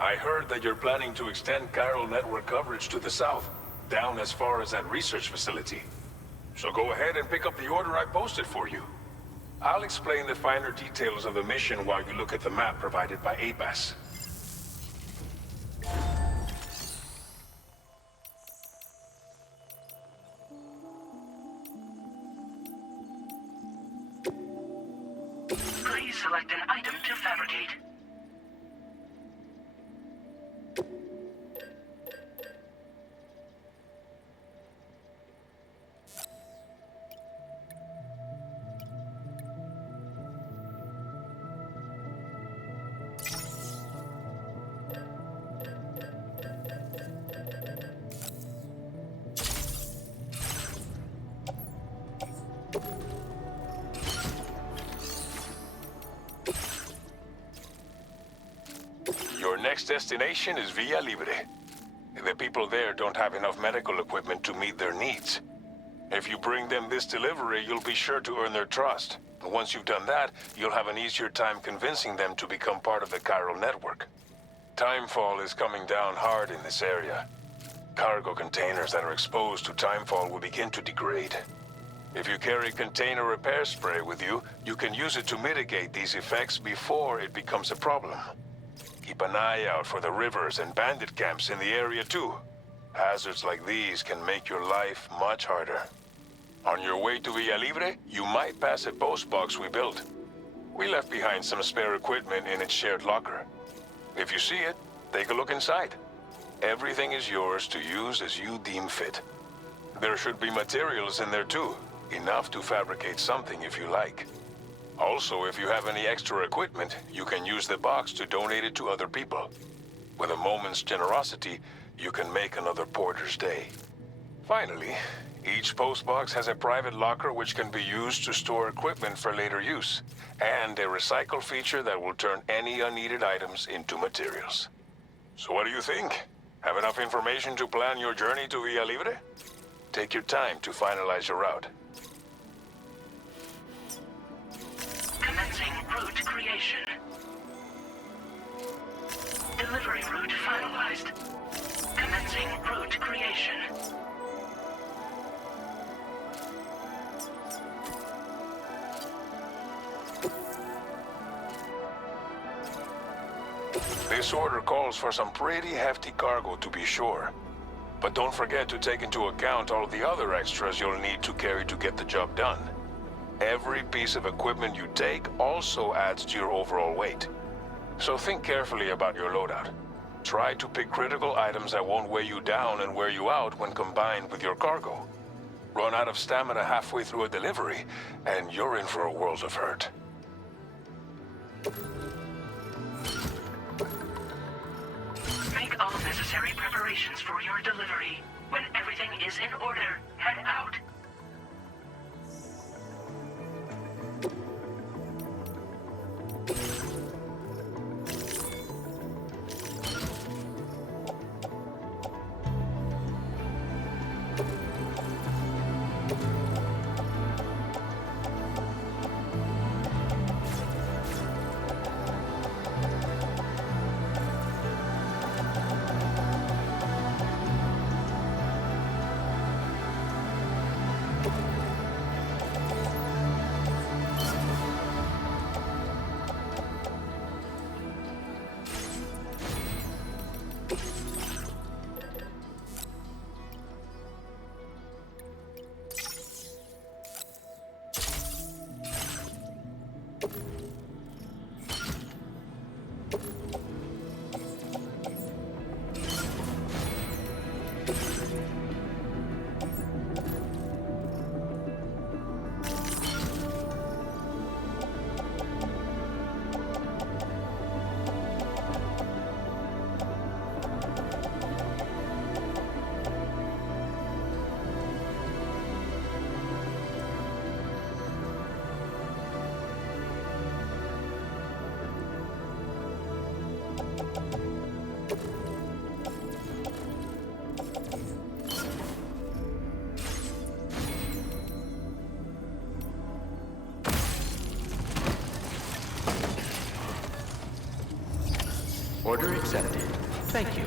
I heard that you're planning to extend chiral network coverage to the south, down as far as that research facility. So go ahead and pick up the order I posted for you. I'll explain the finer details of the mission while you look at the map provided by ABAS. Please select an item to fabricate. Your next destination is Villa Libre. The people there don't have enough medical equipment to meet their needs. If you bring them this delivery, you'll be sure to earn their trust. And once you've done that, you'll have an easier time convincing them to become part of the chiral network. Timefall is coming down hard in this area. Cargo containers that are exposed to timefall will begin to degrade. If you carry container repair spray with you, you can use it to mitigate these effects before it becomes a problem. Keep an eye out for the rivers and bandit camps in the area too. Hazards like these can make your life much harder. On your way to Villa Libre, you might pass a post box we built. We left behind some spare equipment in its shared locker. If you see it, take a look inside. Everything is yours to use as you deem fit. There should be materials in there too, enough to fabricate something if you like. Also, if you have any extra equipment, you can use the box to donate it to other people. With a moment's generosity, you can make another porter's day. Finally, each postbox has a private locker which can be used to store equipment for later use, and a recycle feature that will turn any unneeded items into materials. So what do you think? Have enough information to plan your journey to Villa Libre? Take your time to finalize your route. Commencing route creation. Delivery route finalized. Commencing route creation. This order calls for some pretty hefty cargo to be sure. But don't forget to take into account all the other extras you'll need to carry to get the job done. Every piece of equipment you take also adds to your overall weight. So think carefully about your loadout. Try to pick critical items that won't weigh you down and wear you out when combined with your cargo. Run out of stamina halfway through a delivery, and you're in for a world of hurt. Make all necessary preparations for your delivery. When everything is in order, head out. Order accepted. Thank you.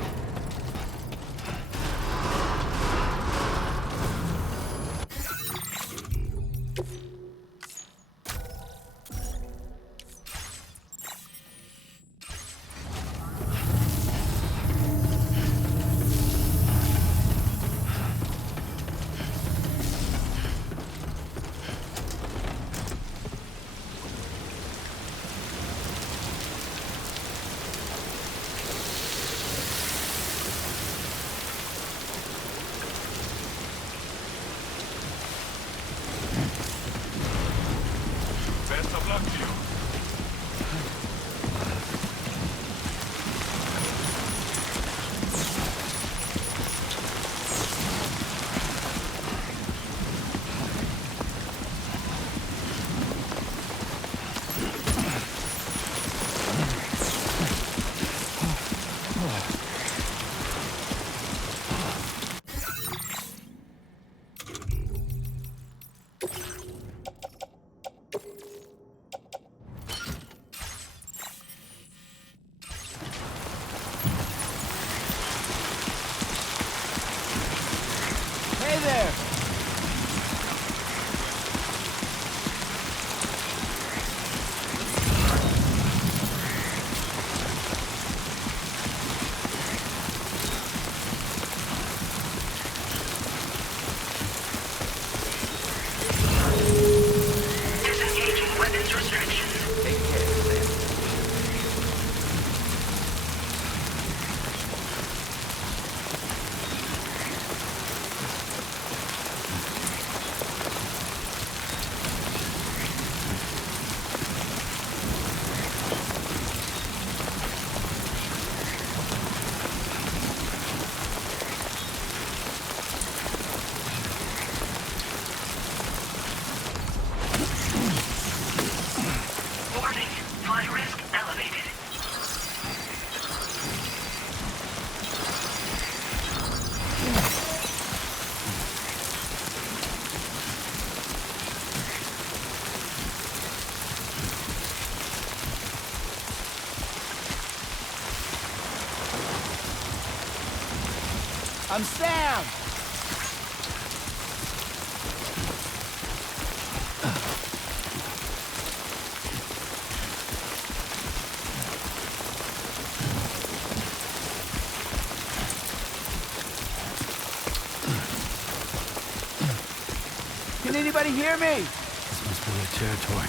Best of luck to you. Hey there! Disengaging weapons restrictions. Take care, Sam. Warning. Fly risk elevated. I'm Sam! Can anybody hear me? This must be their territory.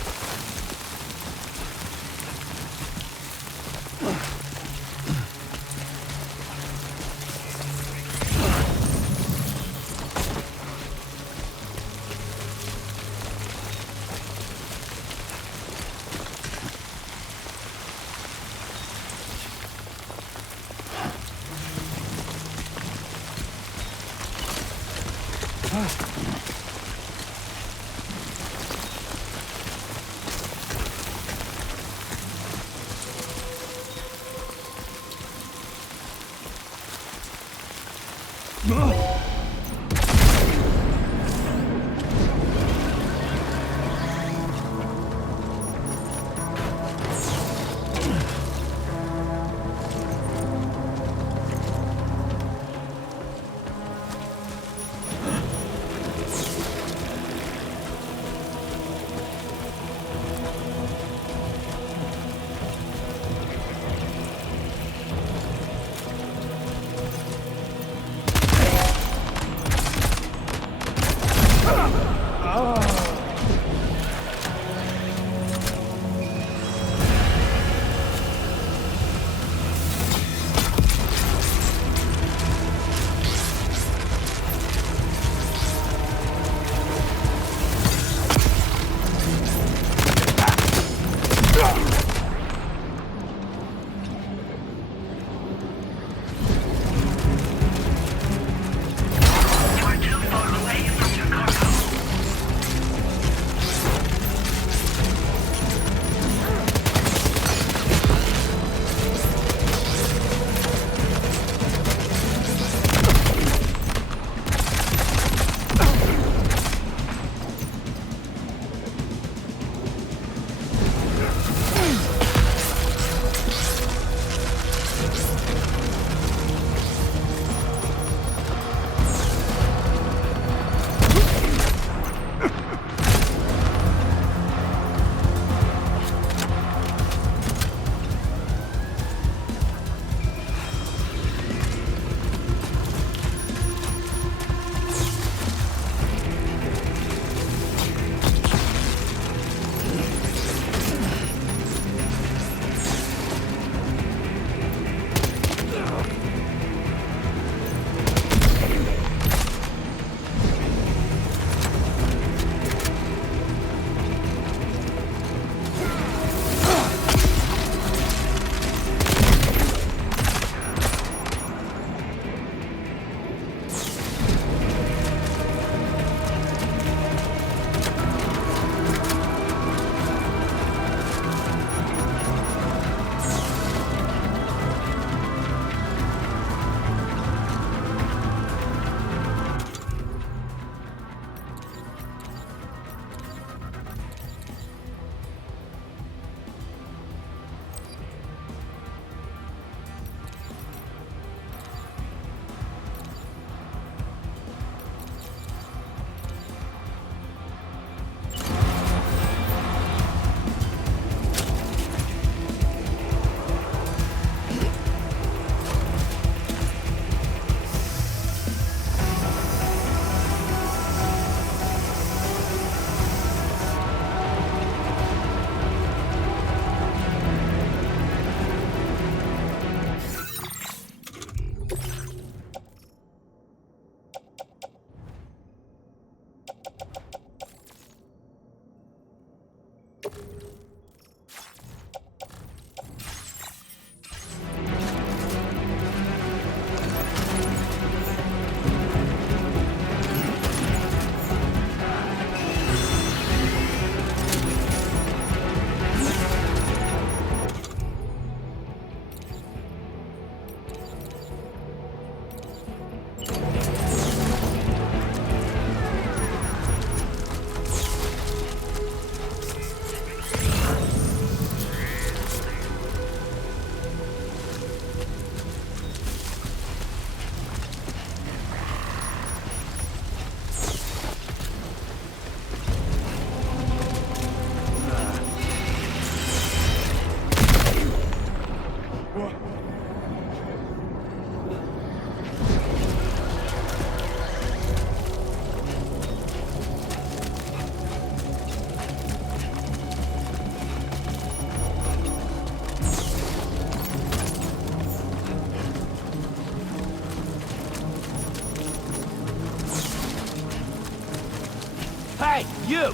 Hey, you!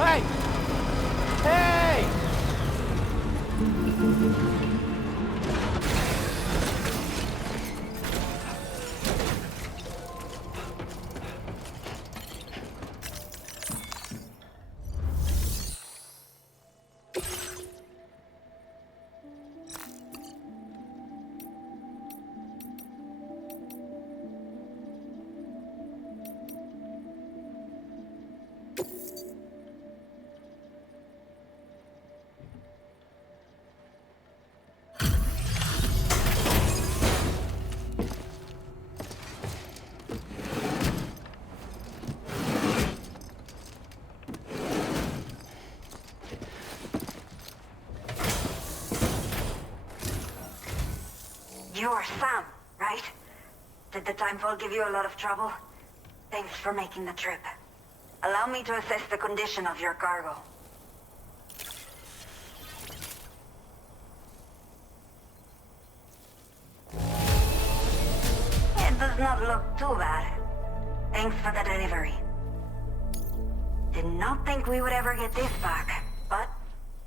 Hey! Hey! You're Sam, right? Did the timefall give you a lot of trouble? Thanks for making the trip. Allow me to assess the condition of your cargo. It does not look too bad. Thanks for the delivery. Did not think we would ever get this back, but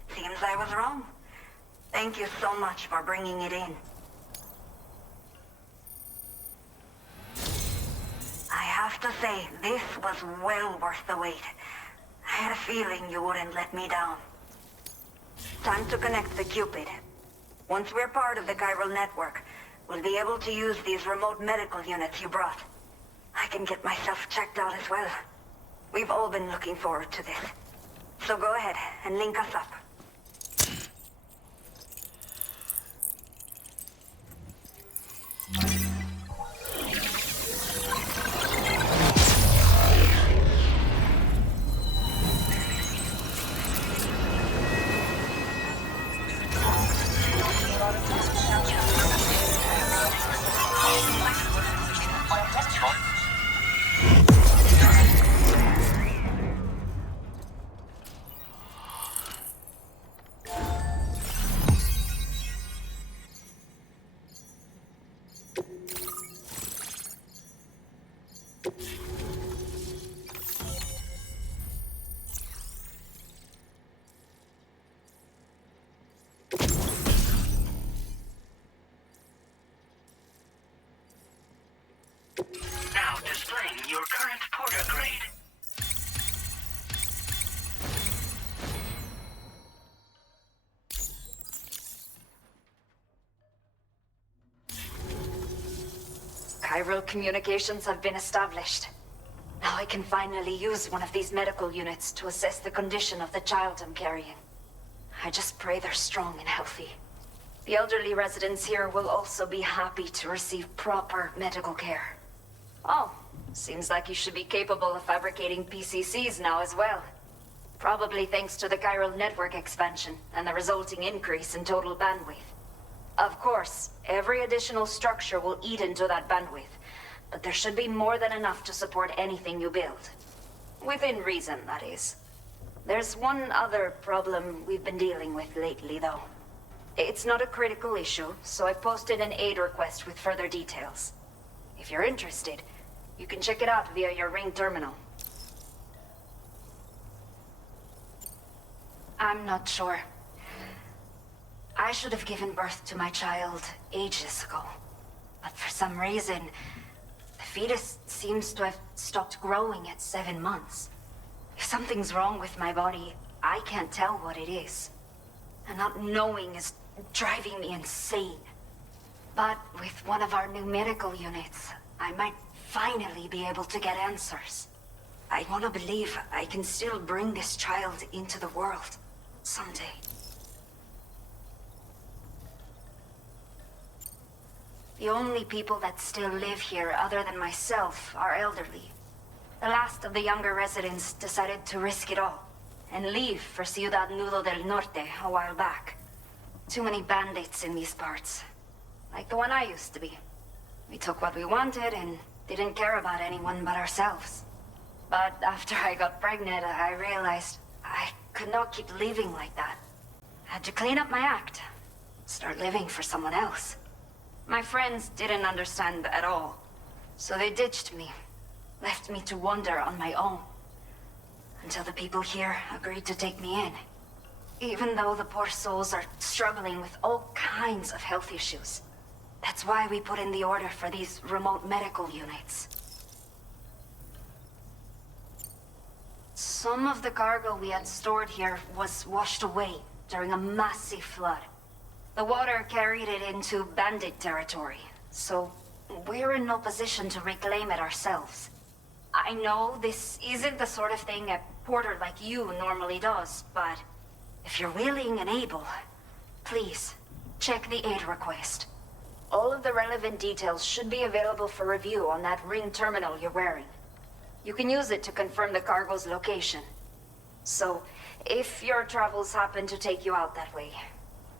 it seems I was wrong. Thank you so much for bringing it in. I have to say, this was well worth the wait. I had a feeling you wouldn't let me down. Time to connect the Cupid. Once we're part of the chiral network, we'll be able to use these remote medical units you brought. I can get myself checked out as well. We've all been looking forward to this. So go ahead and link us up. Now displaying your current porter grade. Chiral communications have been established. Now I can finally use one of these medical units to assess the condition of the child I'm carrying. I just pray they're strong and healthy. The elderly residents here will also be happy to receive proper medical care. Oh, seems like you should be capable of fabricating PCCs now as well. Probably thanks to the chiral network expansion and the resulting increase in total bandwidth. Of course, every additional structure will eat into that bandwidth, but there should be more than enough to support anything you build. Within reason, that is. There's one other problem we've been dealing with lately, though. It's not a critical issue, so I posted an aid request with further details. If you're interested, you can check it out via your Ring terminal. I'm not sure. I should have given birth to my child ages ago. But for some reason, the fetus seems to have stopped growing at 7 months. If something's wrong with my body, I can't tell what it is. And not knowing is driving me insane. But with one of our new medical units, I might finally be able to get answers. I want to believe I can still bring this child into the world someday. The only people that still live here other than myself are elderly. The last of the younger residents decided to risk it all and leave for Ciudad Nudo del Norte a while back. Too many bandits in these parts. Like the one I used to be. We took what we wanted and didn't care about anyone but ourselves. But after I got pregnant, I realized I could not keep living like that. I had to clean up my act. Start living for someone else. My friends didn't understand at all. So they ditched me. Left me to wander on my own. until the people here agreed to take me in. Even though the poor souls are struggling with all kinds of health issues. That's why we put in the order for these remote medical units. Some of the cargo we had stored here was washed away during a massive flood. The water carried it into bandit territory, so we're in no position to reclaim it ourselves. I know this isn't the sort of thing a porter like you normally does, but if you're willing and able, please, check the aid request. All of the relevant details should be available for review on that ring terminal you're wearing. You can use it to confirm the cargo's location. So, if your travels happen to take you out that way,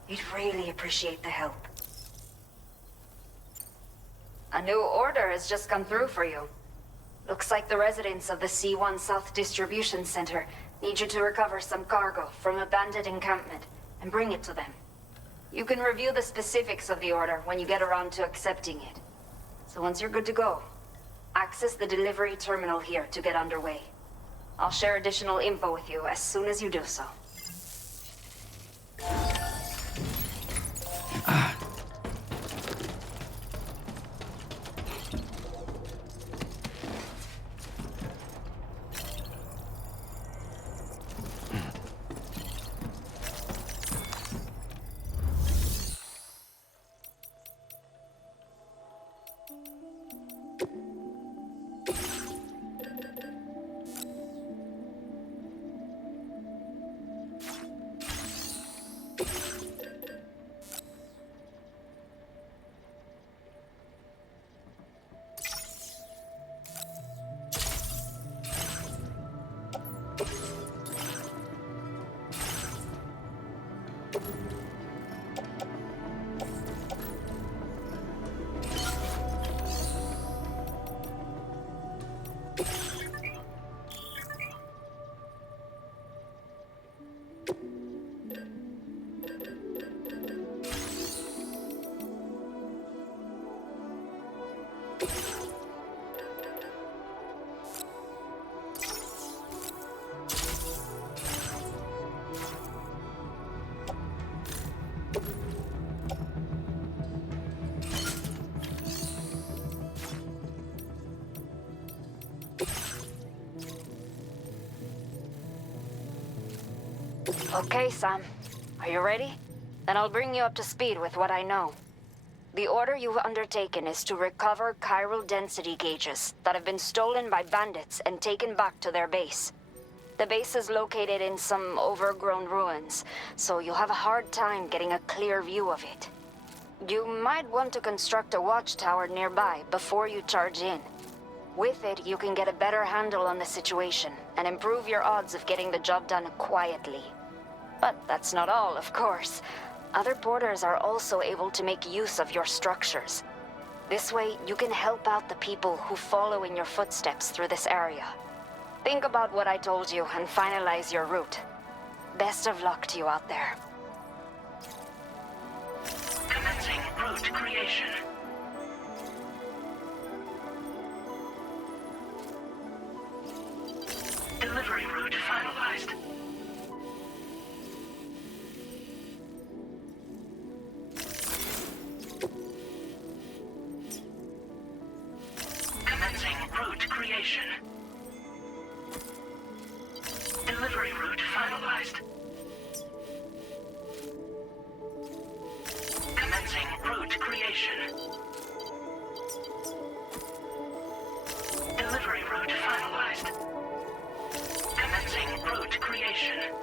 we'd really appreciate the help. A new order has just come through for you. Looks like the residents of the C1 South Distribution Center need you to recover some cargo from a bandit encampment and bring it to them. You can review the specifics of the order when you get around to accepting it. So once you're good to go, access the delivery terminal here to get underway. I'll share additional info with you as soon as you do so. Okay, Sam. Are you ready? Then I'll bring you up to speed with what I know. The order you've undertaken is to recover chiral density gauges that have been stolen by bandits and taken back to their base. The base is located in some overgrown ruins, so you'll have a hard time getting a clear view of it. You might want to construct a watchtower nearby before you charge in. With it, you can get a better handle on the situation and improve your odds of getting the job done quietly. But that's not all, of course. Other porters are also able to make use of your structures. This way, you can help out the people who follow in your footsteps through this area. Think about what I told you and finalize your route. Best of luck to you out there. Commencing route creation. Delivery route finalized. Commencing route creation. Delivery route finalized. Commencing route creation. Delivery route finalized. Commencing route creation.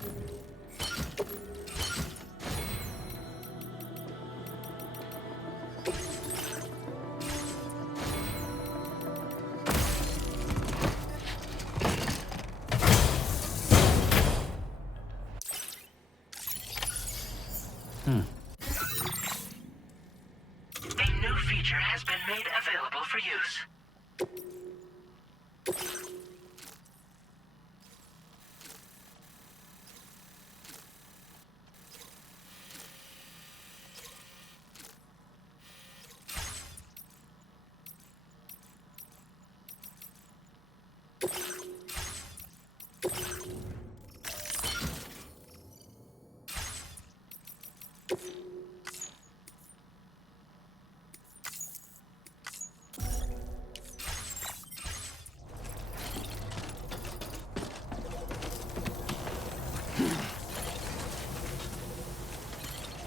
A new feature has been made available for use.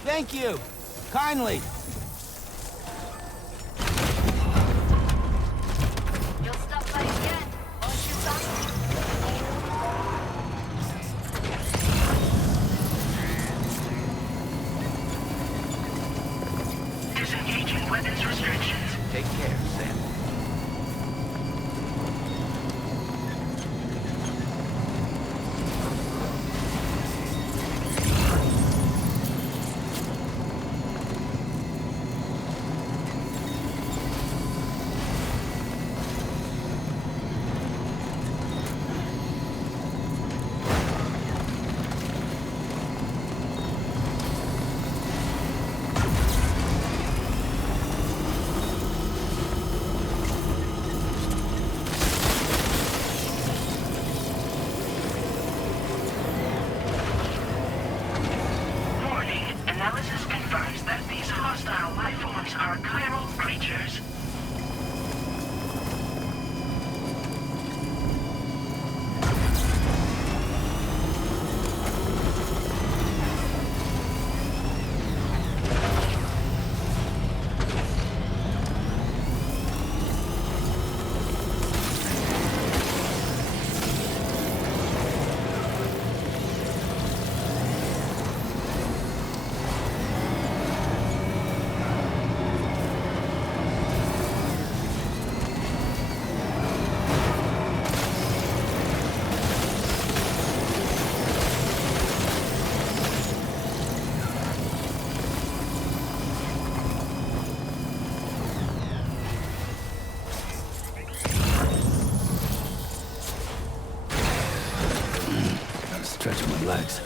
Thank you. Kindly. You'll stop by again, won't you, son? Disengaging weapons restrictions. Take care, Sam. Warning. Analysis confirms that these hostile life forms are chiral creatures. Gotta stretch my legs.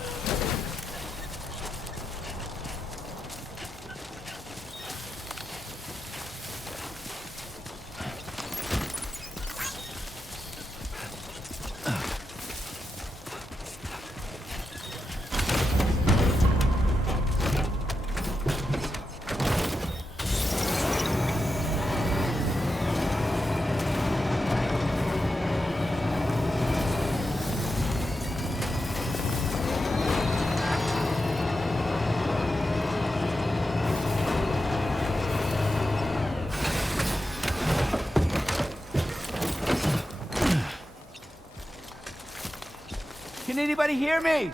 Can anybody hear me?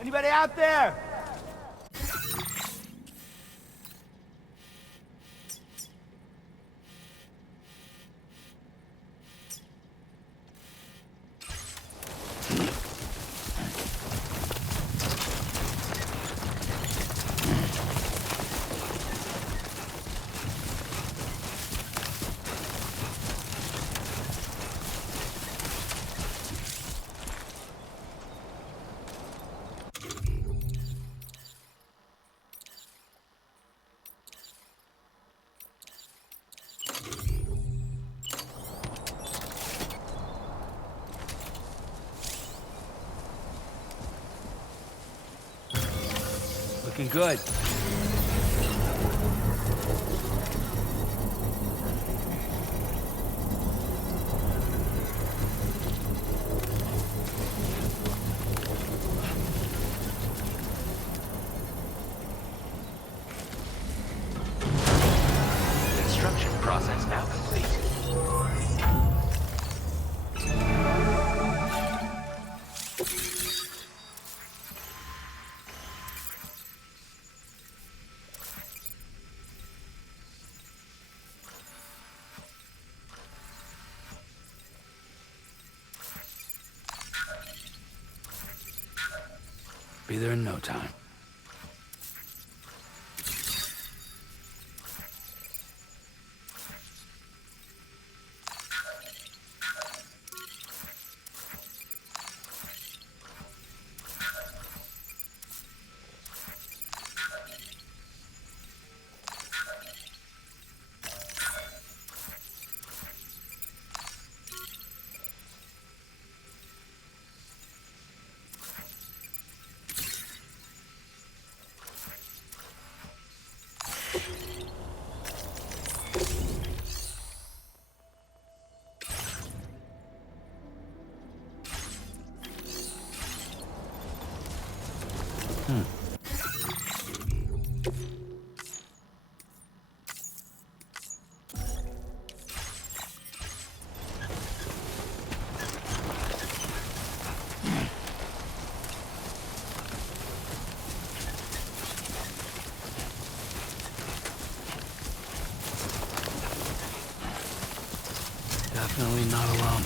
Anybody out there? looking good. Construction process now complete. Be there in no time. Definitely not alone.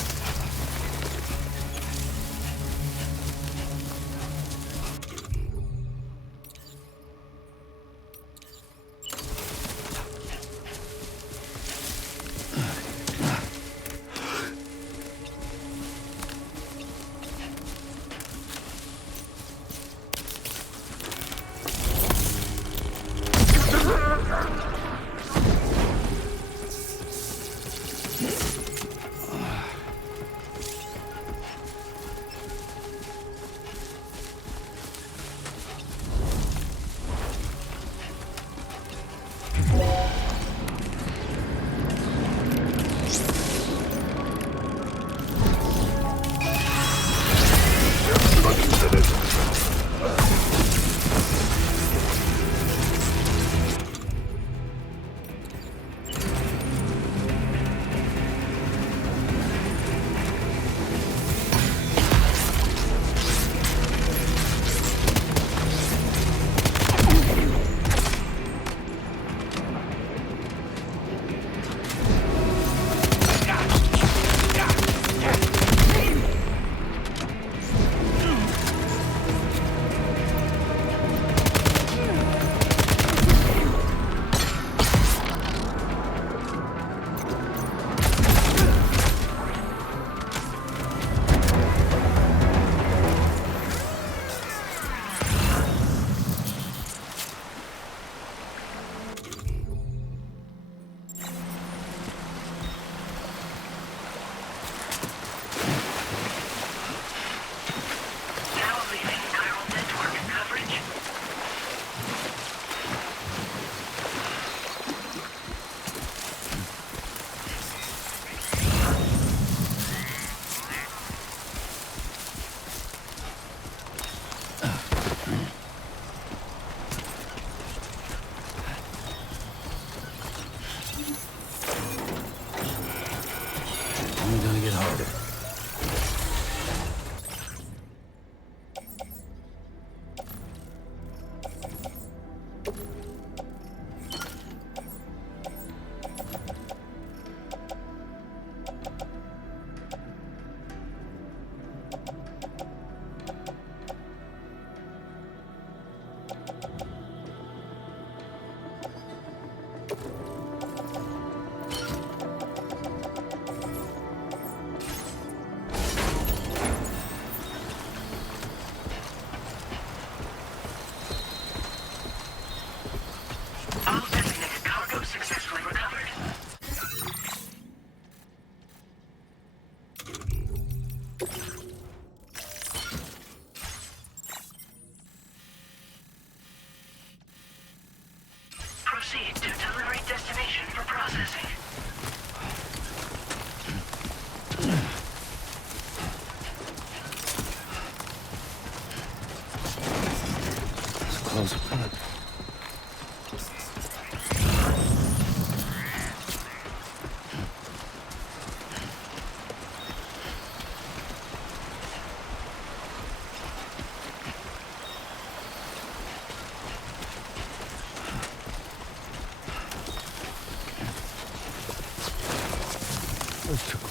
Only gonna get harder.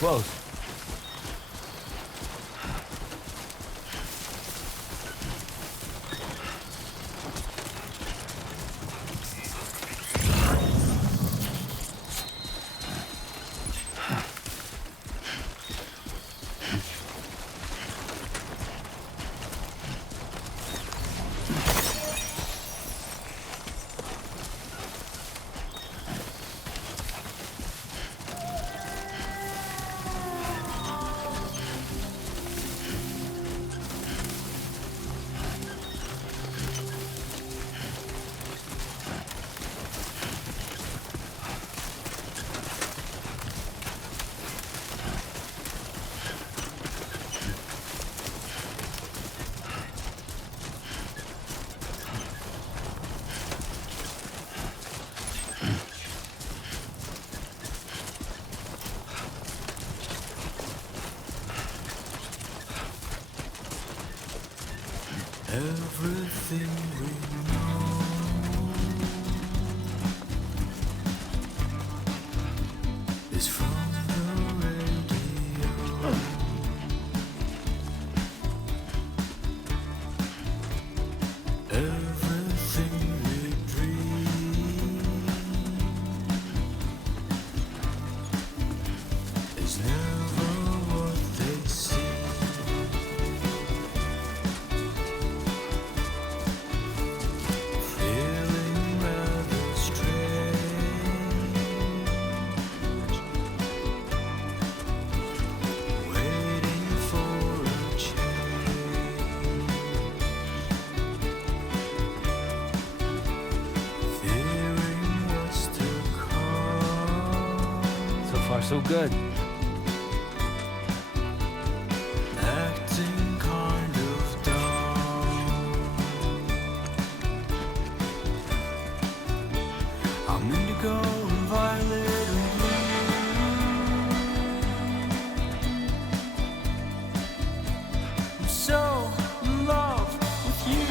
close. Everything we know is from the radio. Everything we dream is never what they seem. So good. Acting kind of dumb. I'm indigo and violet and blue. I'm so in love with you.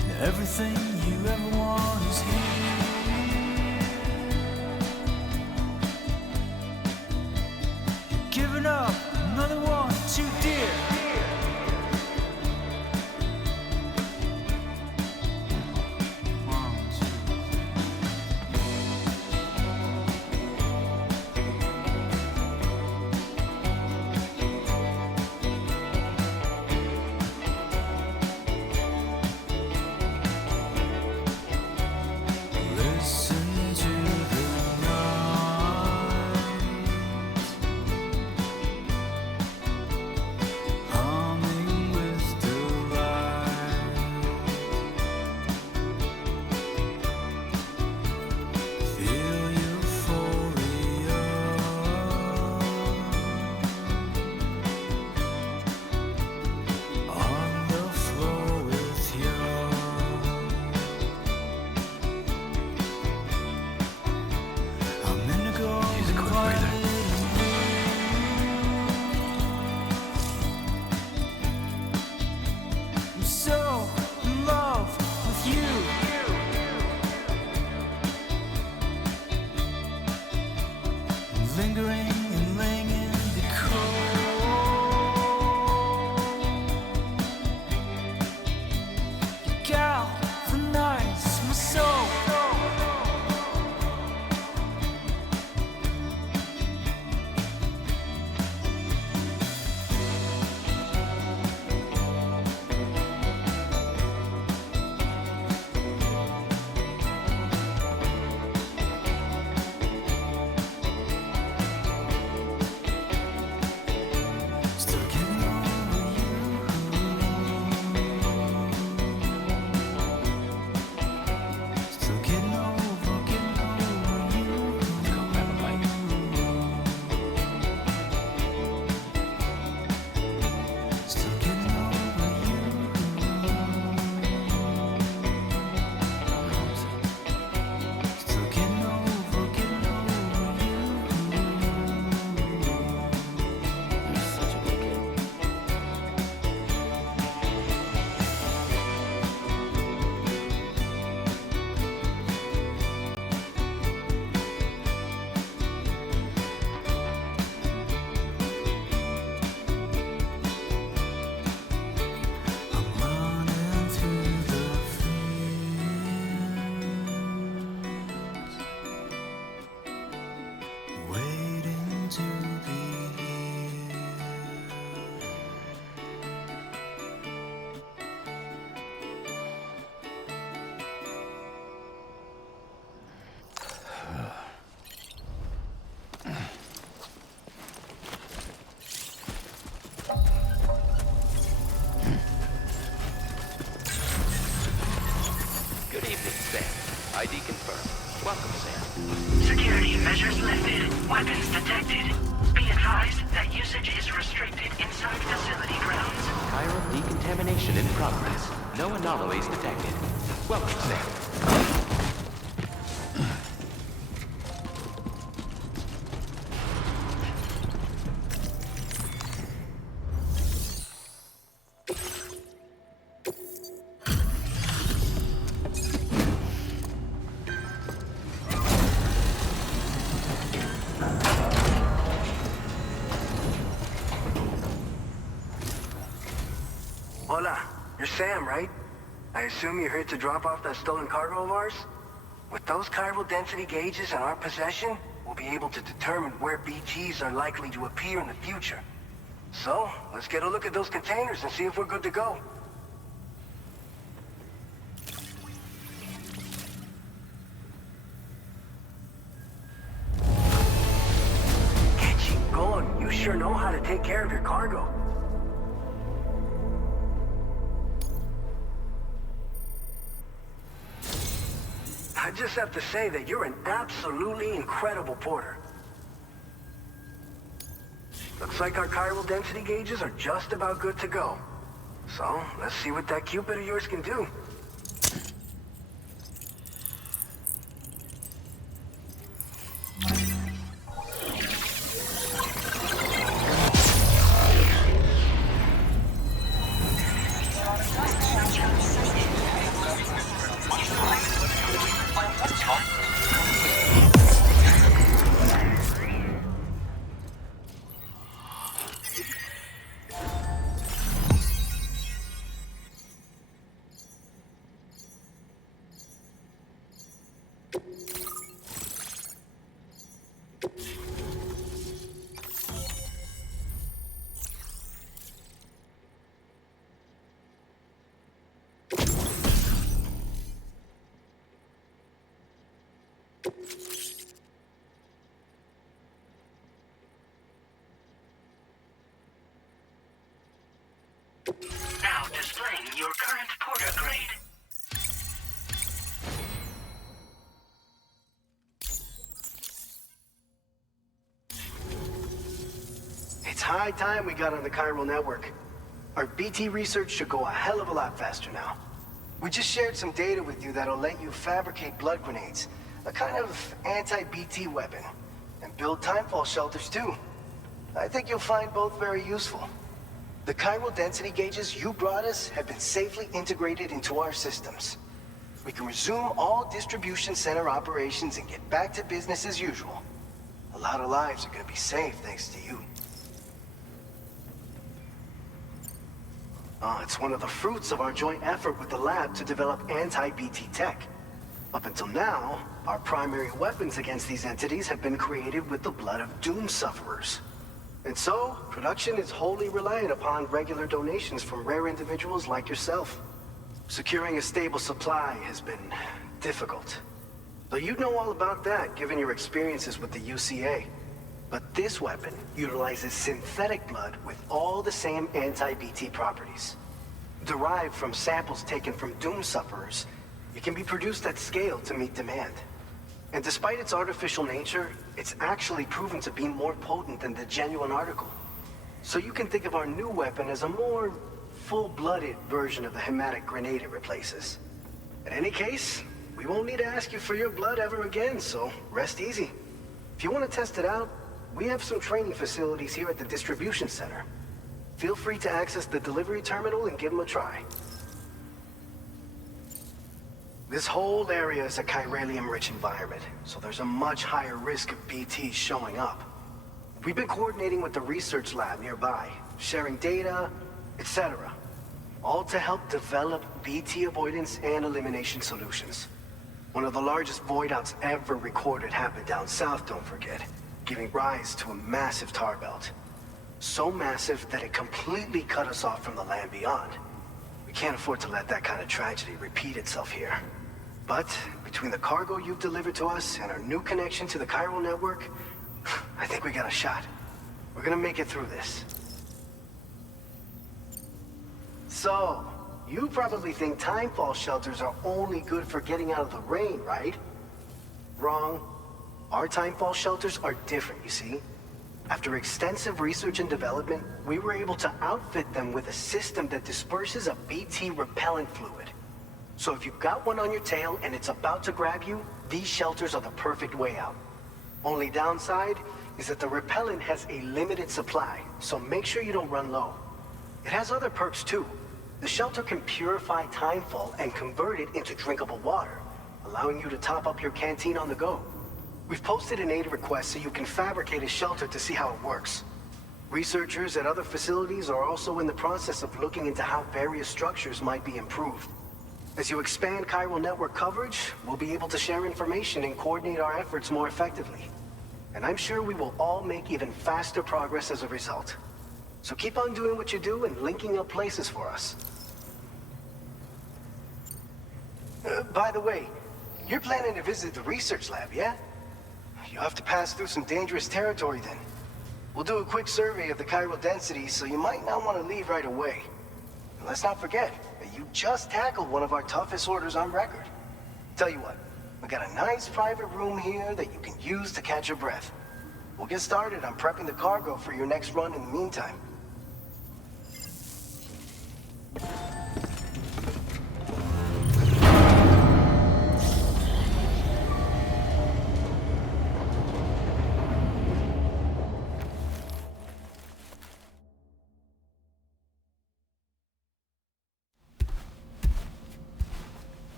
And everything you ever want is here. Giving up another one too dear. Listen to the night. Measures lifted. Weapons detected. Be advised that usage is restricted inside facility grounds. Chiral decontamination in progress. No anomalies detected. Welcome, Sam. Hola, you're Sam, right? I assume you're here to drop off that stolen cargo of ours? With those chiral density gauges in our possession, we'll be able to determine where BTs are likely to appear in the future. So, let's get a look at those containers and see if we're good to go. Get you going. You sure know how to take care of your cargo. I just have to say that you're an absolutely incredible porter. Looks like our chiral density gauges are just about good to go. So, let's see what that Cupid of yours can do. Now displaying your current porter grade. It's high time we got on the chiral network. Our BT research should go a hell of a lot faster now. We just shared some data with you that'll let you fabricate blood grenades, a kind of anti-BT weapon, and build timefall shelters too. I think you'll find both very useful. The chiral density gauges you brought us have been safely integrated into our systems. We can resume all distribution center operations and get back to business as usual. A lot of lives are gonna be saved thanks to you. It's one of the fruits of our joint effort with the lab to develop anti-BT tech. Up until now, our primary weapons against these entities have been created with the blood of doom sufferers. And so, production is wholly reliant upon regular donations from rare individuals like yourself. Securing a stable supply has been difficult. Though you'd know all about that, given your experiences with the UCA. But this weapon utilizes synthetic blood with all the same anti-BT properties. Derived from samples taken from doom sufferers, it can be produced at scale to meet demand. And despite its artificial nature, it's actually proven to be more potent than the genuine article. So you can think of our new weapon as a more full-blooded version of the hematic grenade it replaces. In any case, we won't need to ask you for your blood ever again, so rest easy. If you want to test it out, we have some training facilities here at the distribution center. Feel free to access the delivery terminal and give them a try. This whole area is a chiralium-rich environment, so there's a much higher risk of BTs showing up. We've been coordinating with the research lab nearby, sharing data, etc. All to help develop BT avoidance and elimination solutions. One of the largest void outs ever recorded happened down south, don't forget, giving rise to a massive tar belt. So massive that it completely cut us off from the land beyond. We can't afford to let that kind of tragedy repeat itself here. But between the cargo you've delivered to us and our new connection to the chiral network, I think we got a shot. We're gonna make it through this. So, you probably think timefall shelters are only good for getting out of the rain, right? Wrong. Our timefall shelters are different, you see. After extensive research and development, we were able to outfit them with a system that disperses a BT repellent fluid. So if you've got one on your tail and it's about to grab you, these shelters are the perfect way out. Only downside is that the repellent has a limited supply, so make sure you don't run low. It has other perks too. The shelter can purify timefall and convert it into drinkable water, allowing you to top up your canteen on the go. We've posted an aid request so you can fabricate a shelter to see how it works. Researchers at other facilities are also in the process of looking into how various structures might be improved. As you expand chiral network coverage, we'll be able to share information and coordinate our efforts more effectively. And I'm sure we will all make even faster progress as a result. So keep on doing what you do and linking up places for us. By the way, you're planning to visit the research lab, yeah? You'll have to pass through some dangerous territory then. We'll do a quick survey of the chiral density, so you might not want to leave right away. And let's not forget that you just tackled one of our toughest orders on record. Tell you what, we got a nice private room here that you can use to catch your breath. We'll get started on prepping the cargo for your next run in the meantime.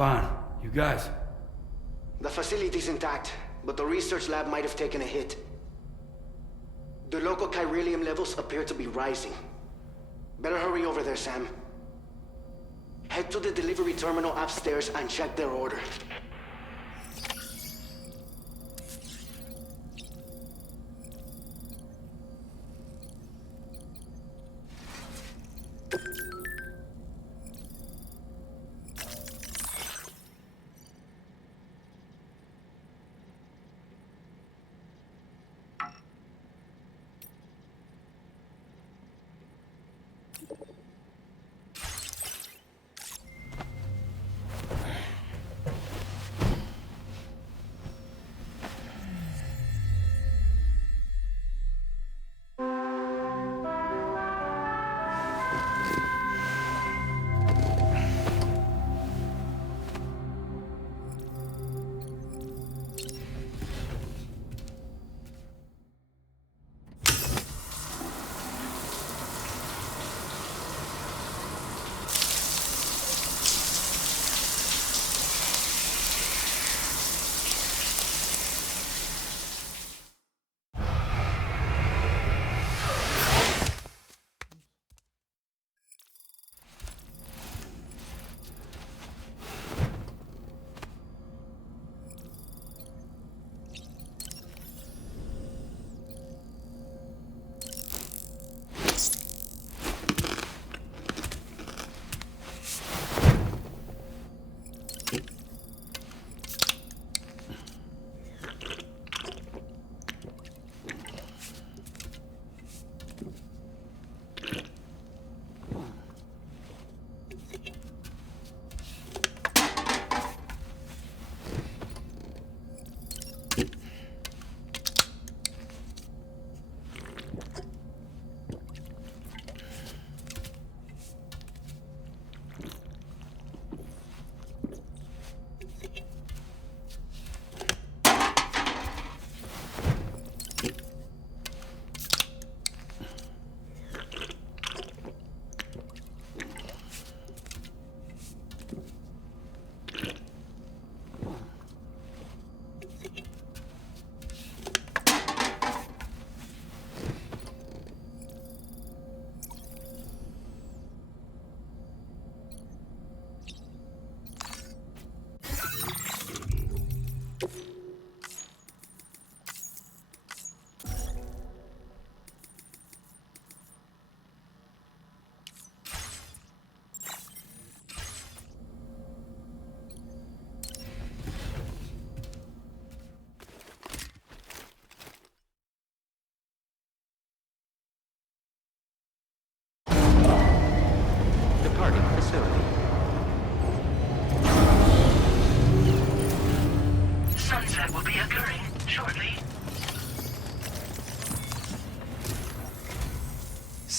Fine. You guys? The facility's intact, but the research lab might have taken a hit. The local chiralium levels appear to be rising. Better hurry over there, Sam. Head to the delivery terminal upstairs and check their order.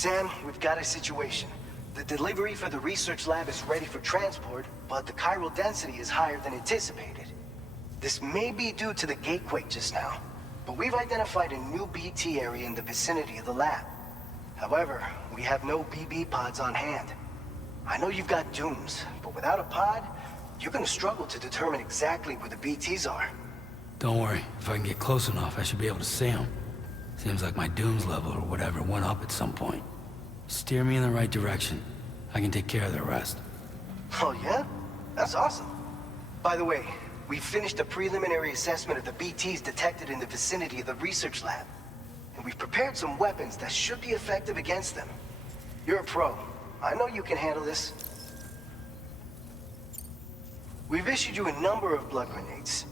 Sam, we've got a situation. The delivery for the research lab is ready for transport, but the chiral density is higher than anticipated. This may be due to the gatequake just now, but we've identified a new BT area in the vicinity of the lab. However, we have no BB pods on hand. I know you've got dooms, but without a pod, you're gonna struggle to determine exactly where the BTs are. Don't worry. If I can get close enough, I should be able to see them. Seems like my dooms level or whatever went up at some point. Steer me in the right direction. I can take care of the rest. Oh yeah? That's awesome. By the way, we finished a preliminary assessment of the BTs detected in the vicinity of the research lab. And we've prepared some weapons that should be effective against them. You're a pro. I know you can handle this. We've issued you a number of blood grenades.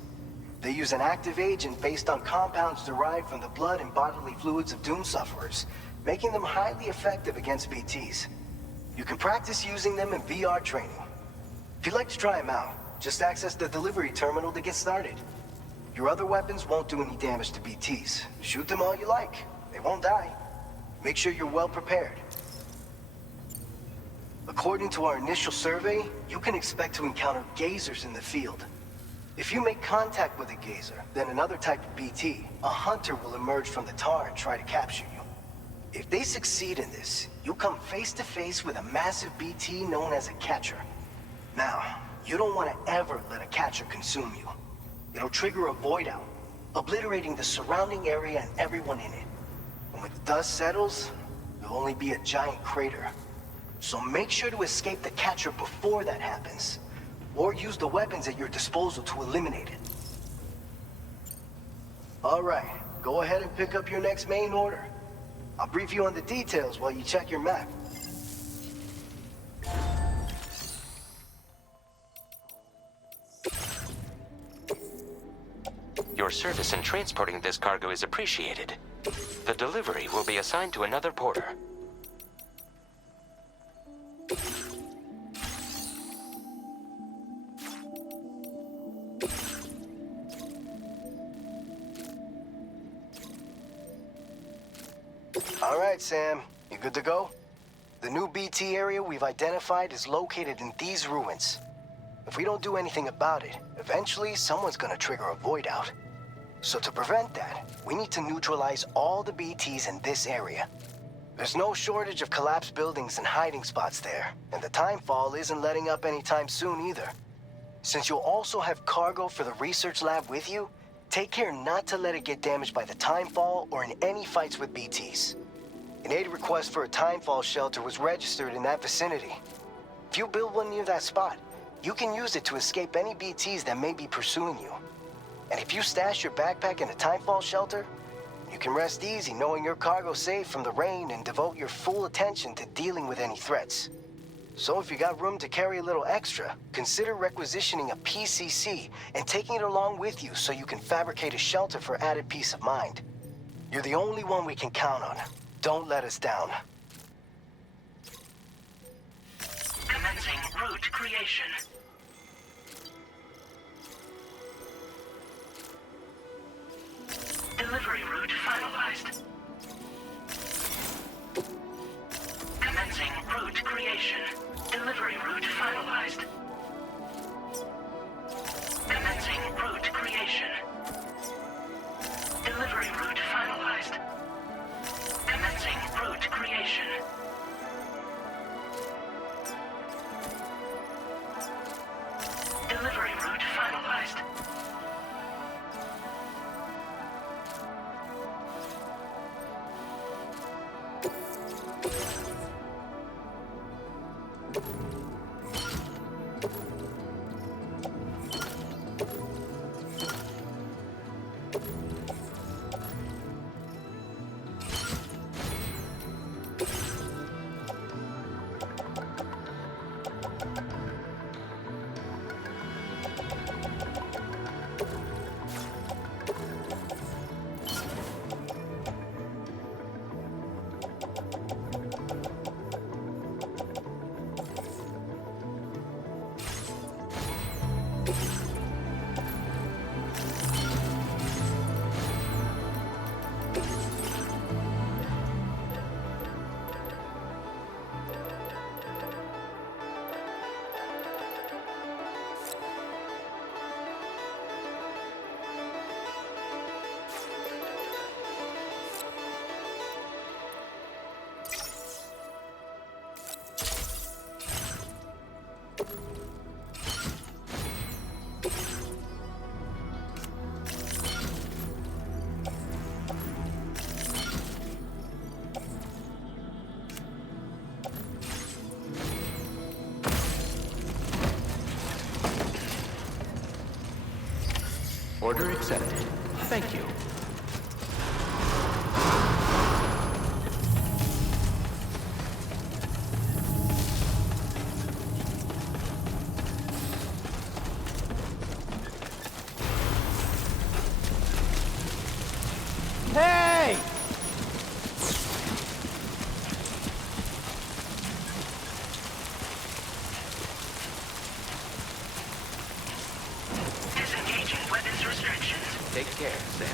They use an active agent based on compounds derived from the blood and bodily fluids of Doom sufferers, making them highly effective against BTs. You can practice using them in VR training. If you'd like to try them out, just access the delivery terminal to get started. Your other weapons won't do any damage to BTs. Shoot them all you like. They won't die. Make sure you're well prepared. According to our initial survey, you can expect to encounter gazers in the field. If you make contact with a gazer, then another type of BT, a hunter will emerge from the tar and try to capture you. If they succeed in this, you'll come face to face with a massive BT known as a catcher. Now, you don't want to ever let a catcher consume you. It'll trigger a void out, obliterating the surrounding area and everyone in it. And when the dust settles, there'll only be a giant crater. So make sure to escape the catcher before that happens. Or use the weapons at your disposal to eliminate it. All right, go ahead and pick up your next main order. I'll brief you on the details while you check your map. Your service in transporting this cargo is appreciated. The delivery will be assigned to another porter. All right, Sam. You good to go? The new BT area we've identified is located in these ruins. If we don't do anything about it, eventually someone's gonna trigger a void out. So to prevent that, we need to neutralize all the BTs in this area. There's no shortage of collapsed buildings and hiding spots there, and the timefall isn't letting up anytime soon either. Since you'll also have cargo for the research lab with you, take care not to let it get damaged by the timefall or in any fights with BTs. An aid request for a timefall shelter was registered in that vicinity. If you build one near that spot, you can use it to escape any BTs that may be pursuing you. And if you stash your backpack in a timefall shelter, you can rest easy knowing your cargo's safe from the rain and devote your full attention to dealing with any threats. So if you got room to carry a little extra, consider requisitioning a PCC and taking it along with you so you can fabricate a shelter for added peace of mind. You're the only one we can count on. Don't let us down. Commencing route creation. Delivery route finalized. Commencing route creation. Delivery route finalized. Commencing route creation. Delivery route finalized. Commencing route creation. Delivery route finalized. Order accepted. Thank you. Hey! Disengaging weapons restrictions. Take care, Sam.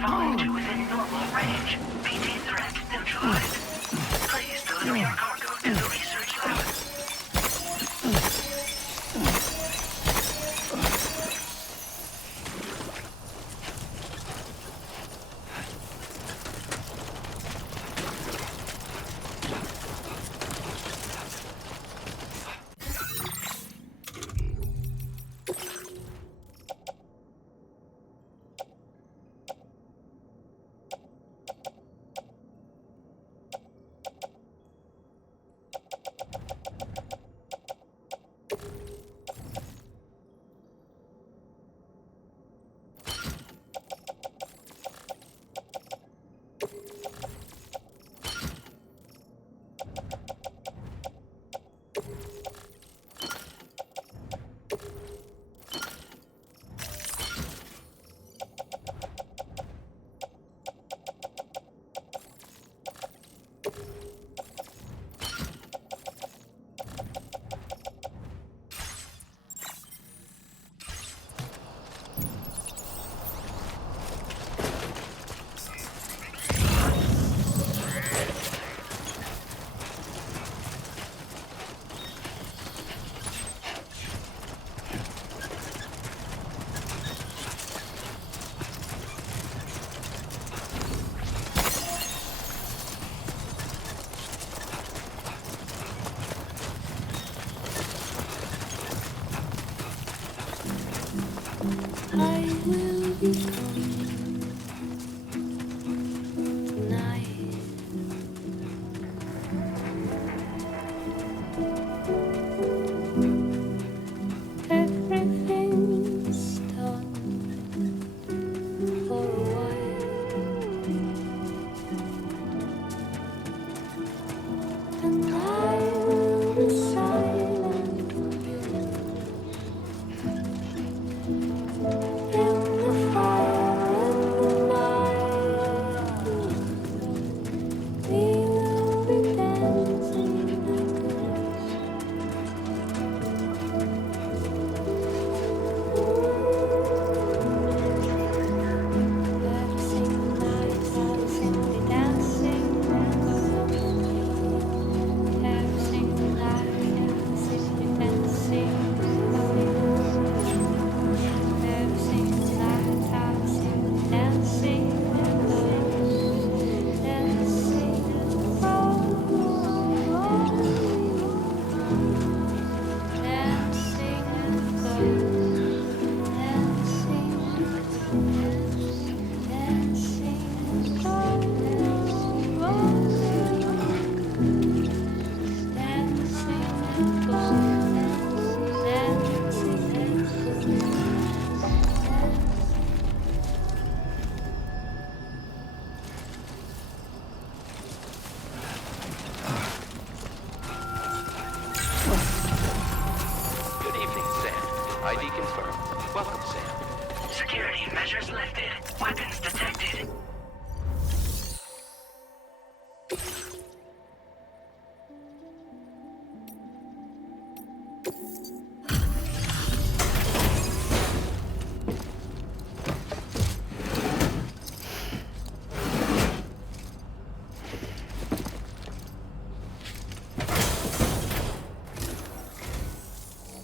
falling to within normal range. BT threat neutralized. Please deliver your cargo to the research lab.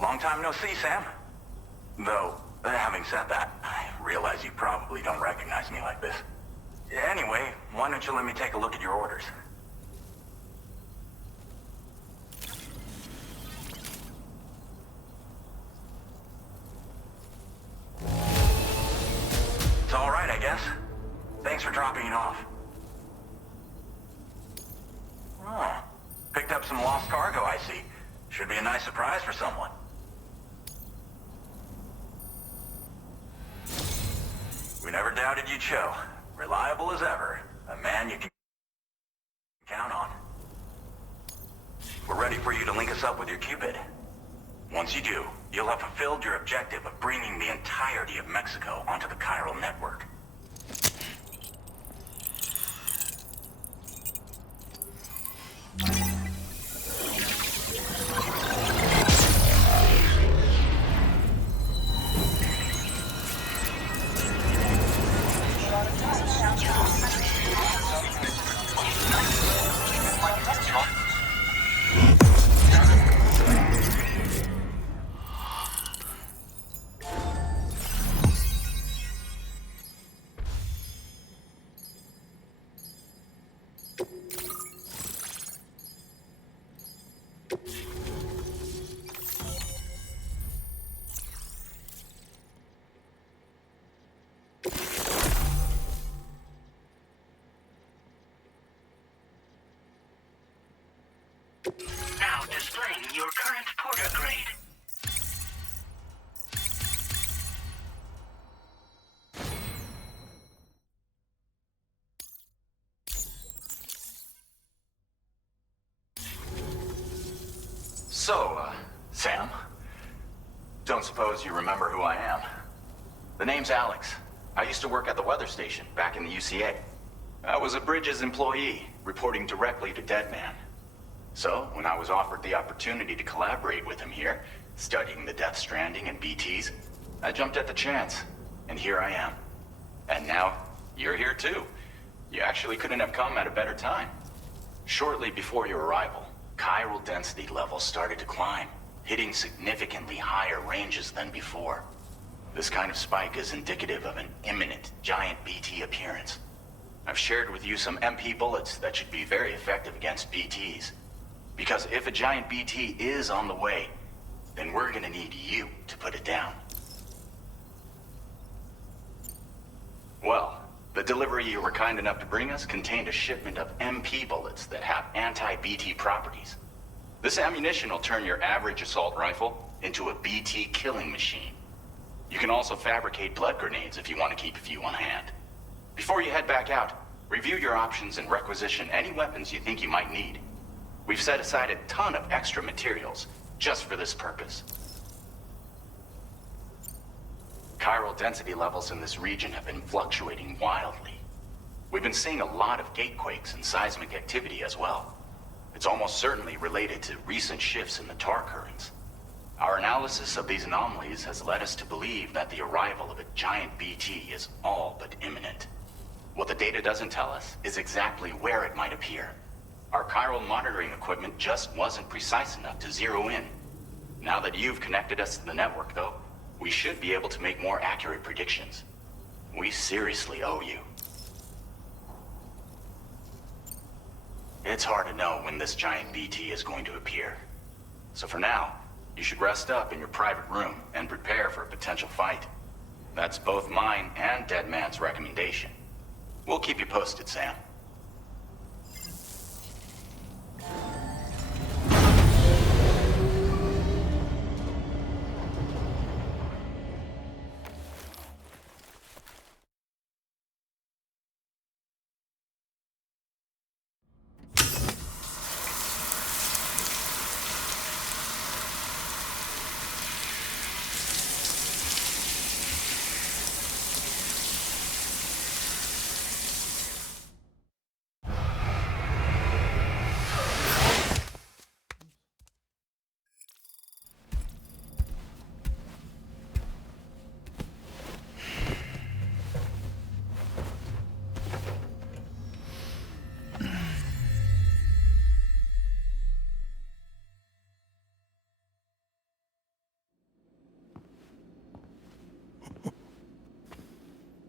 Long time no see, Sam. Though, having said that, I realize you probably don't recognize me like this. Anyway, why don't you let me take a look at your orders? It's all right, I guess. Thanks for dropping it off. Oh, picked up some lost cargo, I see. Should be a nice surprise for someone. We never doubted you'd show. Reliable as ever. A man you can count on. We're ready for you to link us up with your Cupid. Once you do, you'll have fulfilled your objective of bringing the entirety of Mexico onto the chiral network. current porter grade. So, Sam, don't suppose you remember who I am? The name's Alex. I used to work at the weather station back in the UCA. I was a Bridges employee, reporting directly to Deadman. So, when I was offered the opportunity to collaborate with him here, studying the Death Stranding and BTs, I jumped at the chance, and here I am. And now, you're here too. You actually couldn't have come at a better time. Shortly before your arrival, chiral density levels started to climb, hitting significantly higher ranges than before. This kind of spike is indicative of an imminent giant BT appearance. I've shared with you some MP bullets that should be very effective against BTs. Because if a giant BT is on the way, then we're gonna need you to put it down. Well, the delivery you were kind enough to bring us contained a shipment of MP bullets that have anti-BT properties. This ammunition will turn your average assault rifle into a BT killing machine. You can also fabricate blood grenades if you want to keep a few on hand. Before you head back out, review your options and requisition any weapons you think you might need. We've set aside a ton of extra materials just for this purpose. Chiral density levels in this region have been fluctuating wildly. We've been seeing a lot of gatequakes and seismic activity as well. It's almost certainly related to recent shifts in the tar currents. Our analysis of these anomalies has led us to believe that the arrival of a giant BT is all but imminent. What the data doesn't tell us is exactly where it might appear. Our chiral monitoring equipment just wasn't precise enough to zero in. Now that you've connected us to the network, though, we should be able to make more accurate predictions. We seriously owe you. It's hard to know when this giant BT is going to appear. So for now, you should rest up in your private room and prepare for a potential fight. That's both mine and Deadman's recommendation. We'll keep you posted, Sam.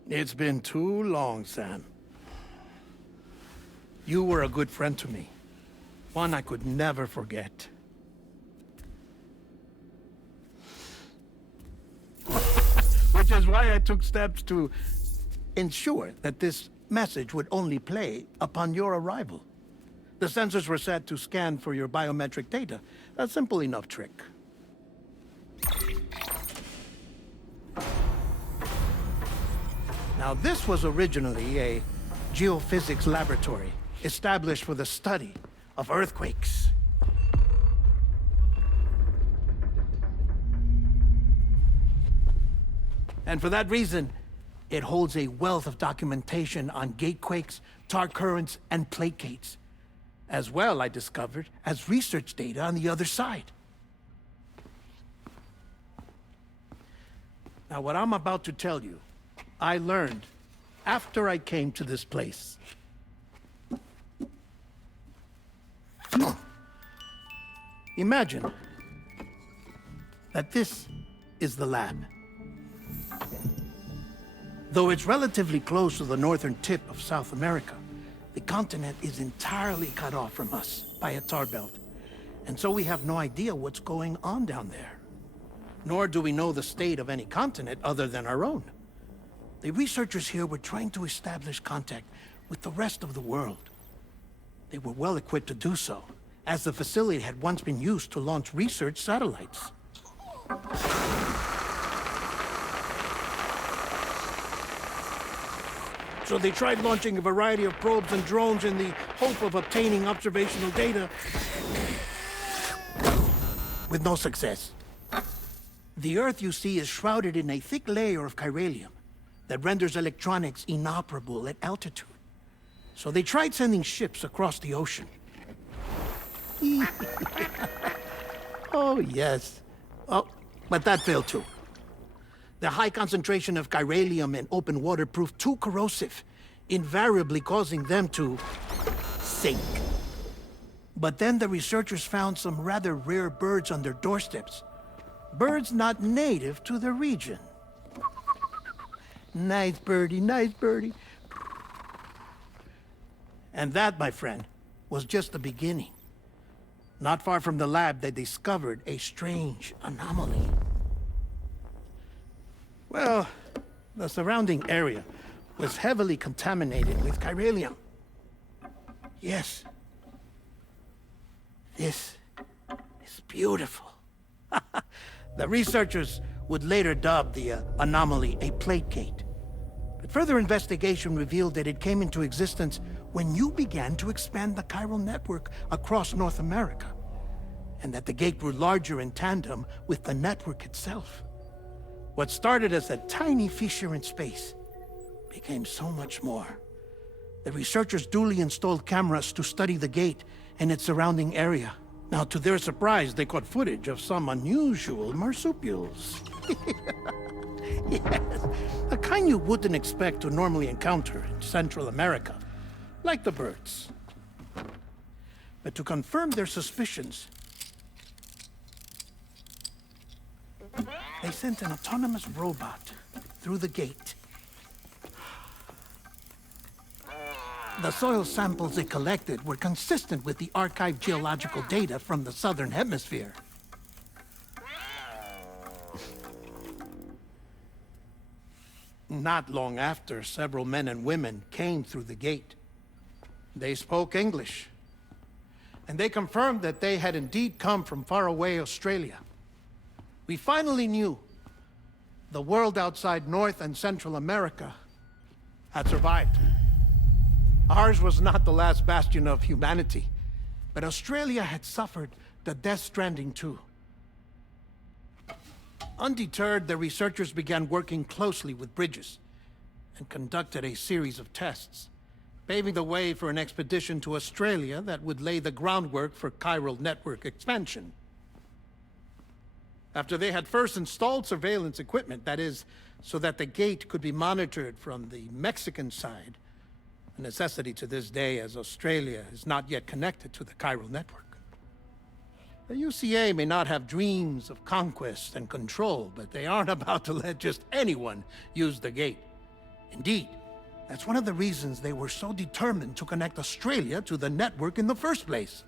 It's been too long, Sam. You were a good friend to me. One I could never forget. Which is why I took steps to ensure that this message would only play upon your arrival. The sensors were set to scan for your biometric data. A simple enough trick. Now, this was originally a geophysics laboratory established for the study of earthquakes. And for that reason, it holds a wealth of documentation on gatequakes, tar currents, and placates. As well, I discovered, as research data on the other side. Now, what I'm about to tell you, I learned after I came to this place. Imagine that this is the lab. Though it's relatively close to the northern tip of South America, the continent is entirely cut off from us by a tar belt. And so we have no idea what's going on down there. Nor do we know the state of any continent other than our own. The researchers here were trying to establish contact with the rest of the world. They were well equipped to do so, as the facility had once been used to launch research satellites. So they tried launching a variety of probes and drones in the hope of obtaining observational data, with no success. The Earth, you see, is shrouded in a thick layer of chiralium that renders electronics inoperable at altitude. So they tried sending ships across the ocean. Oh, yes. Oh, but that failed too. The high concentration of chiralium in open water proved too corrosive, invariably causing them to sink. But then the researchers found some rather rare birds on their doorsteps. Birds not native to the region. Nice birdie, nice birdie. And that, my friend, was just the beginning. Not far from the lab, they discovered a strange anomaly. Well, the surrounding area was heavily contaminated with chiralium. Yes. This is beautiful. The researchers would later dub the anomaly a plate gate. But further investigation revealed that it came into existence when you began to expand the chiral network across North America, and that the gate grew larger in tandem with the network itself. What started as a tiny fissure in space became so much more. The researchers duly installed cameras to study the gate and its surrounding area. Now, to their surprise, they caught footage of some unusual marsupials. Yes, a kind you wouldn't expect to normally encounter in Central America, like the birds. But to confirm their suspicions, they sent an autonomous robot through the gate. The soil samples it collected were consistent with the archived geological data from the southern hemisphere. Not long after, several men and women came through the gate. They spoke English, and they confirmed that they had indeed come from faraway Australia. We finally knew the world outside North and Central America had survived. Ours was not the last bastion of humanity, but Australia had suffered the death stranding too. Undeterred, the researchers began working closely with Bridges and conducted a series of tests, paving the way for an expedition to Australia that would lay the groundwork for chiral network expansion. After they had first installed surveillance equipment, that is, so that the gate could be monitored from the Mexican side, a necessity to this day as Australia is not yet connected to the chiral network. The UCA may not have dreams of conquest and control, but they aren't about to let just anyone use the gate. Indeed, that's one of the reasons they were so determined to connect Australia to the network in the first place.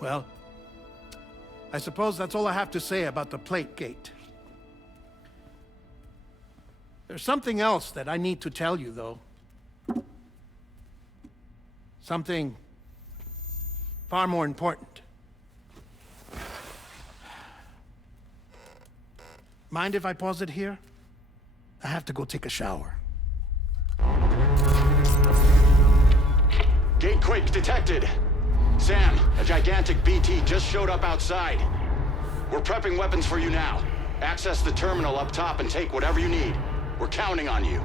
Well, I suppose that's all I have to say about the plate gate. There's something else that I need to tell you, though. Something far more important. Mind if I pause it here? I have to go take a shower. Gate quake detected. Sam, a gigantic BT just showed up outside. We're prepping weapons for you now. Access the terminal up top and take whatever you need. We're counting on you.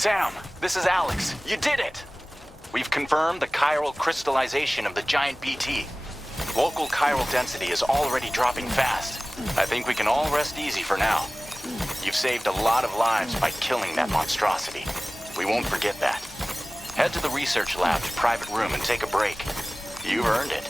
Sam, this is Alex. You did it! We've confirmed the chiral crystallization of the giant BT. Local chiral density is already dropping fast. I think we can all rest easy for now. You've saved a lot of lives by killing that monstrosity. We won't forget that. Head to the research lab to private room and take a break. You've earned it.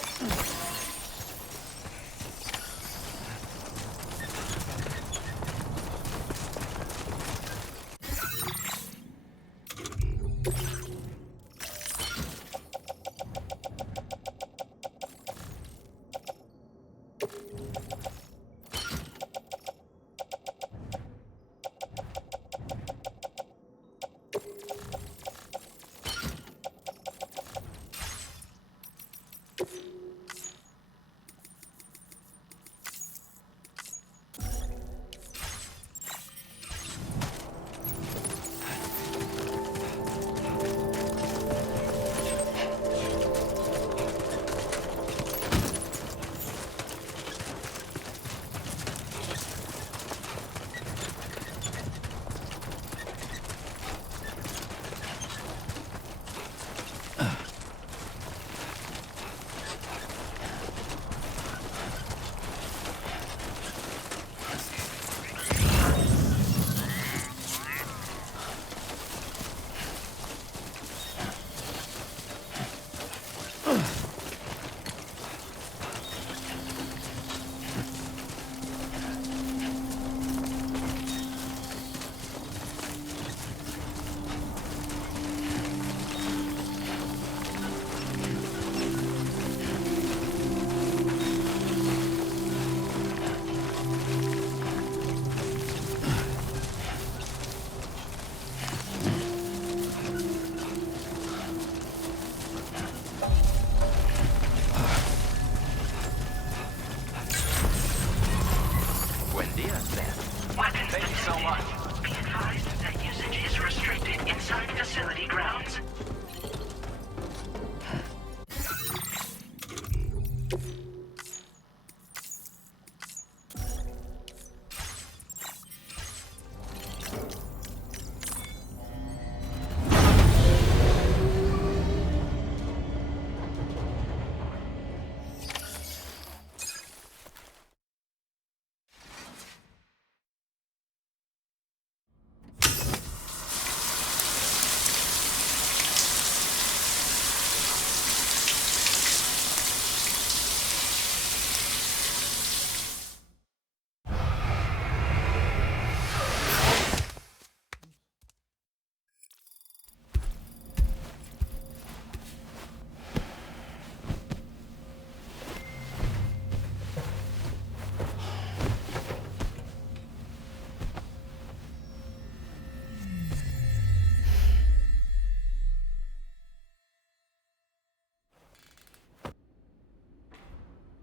Thank you so much. Be advised that usage is restricted inside facility grounds.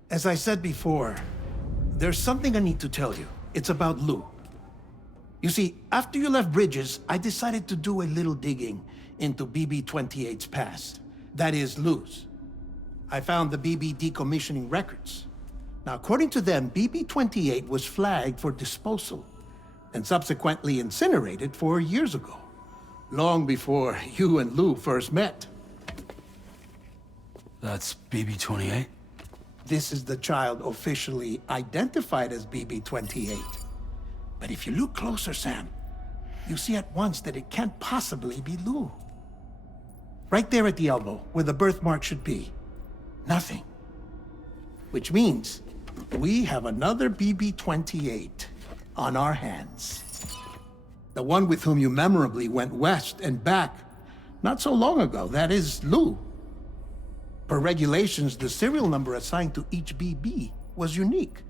As I said before, there's something I need to tell you. It's about Lou. You see, after you left Bridges, I decided to do a little digging into BB-28's past. That is, Lou's. I found the BB decommissioning records. Now, according to them, BB-28 was flagged for disposal and subsequently incinerated 4 years ago, long before you and Lou first met. That's BB-28? This is the child officially identified as BB-28. But if you look closer, Sam, you see at once that it can't possibly be Lou. Right there at the elbow, where the birthmark should be. Nothing. Which means we have another BB-28 on our hands. The one with whom you memorably went west and back not so long ago, that is Lou. Per regulations, the serial number assigned to each BB was unique.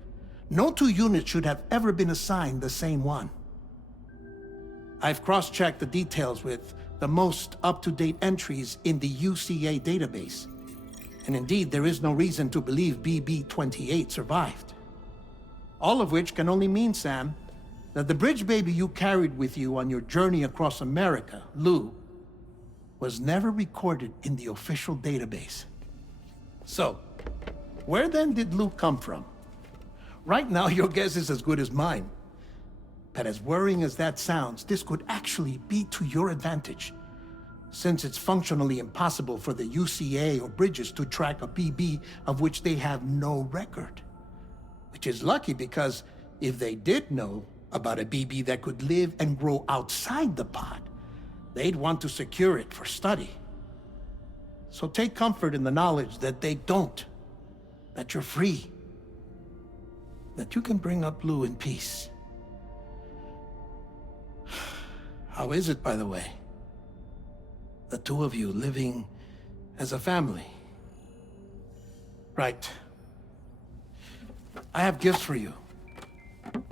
No two units should have ever been assigned the same one. I've cross-checked the details with the most up-to-date entries in the UCA database. And indeed, there is no reason to believe BB-28 survived. All of which can only mean, Sam, that the bridge baby you carried with you on your journey across America, Lou, was never recorded in the official database. So, where then did Lou come from? Right now, your guess is as good as mine. that as worrying as that sounds, this could actually be to your advantage, since it's functionally impossible for the UCA or Bridges to track a BB of which they have no record. Which is lucky, because if they did know about a BB that could live and grow outside the pod, they'd want to secure it for study. So take comfort in the knowledge that they don't, that you're free, that you can bring up Lou in peace. How is it, by the way? The two of you living as a family. Right. I have gifts for you.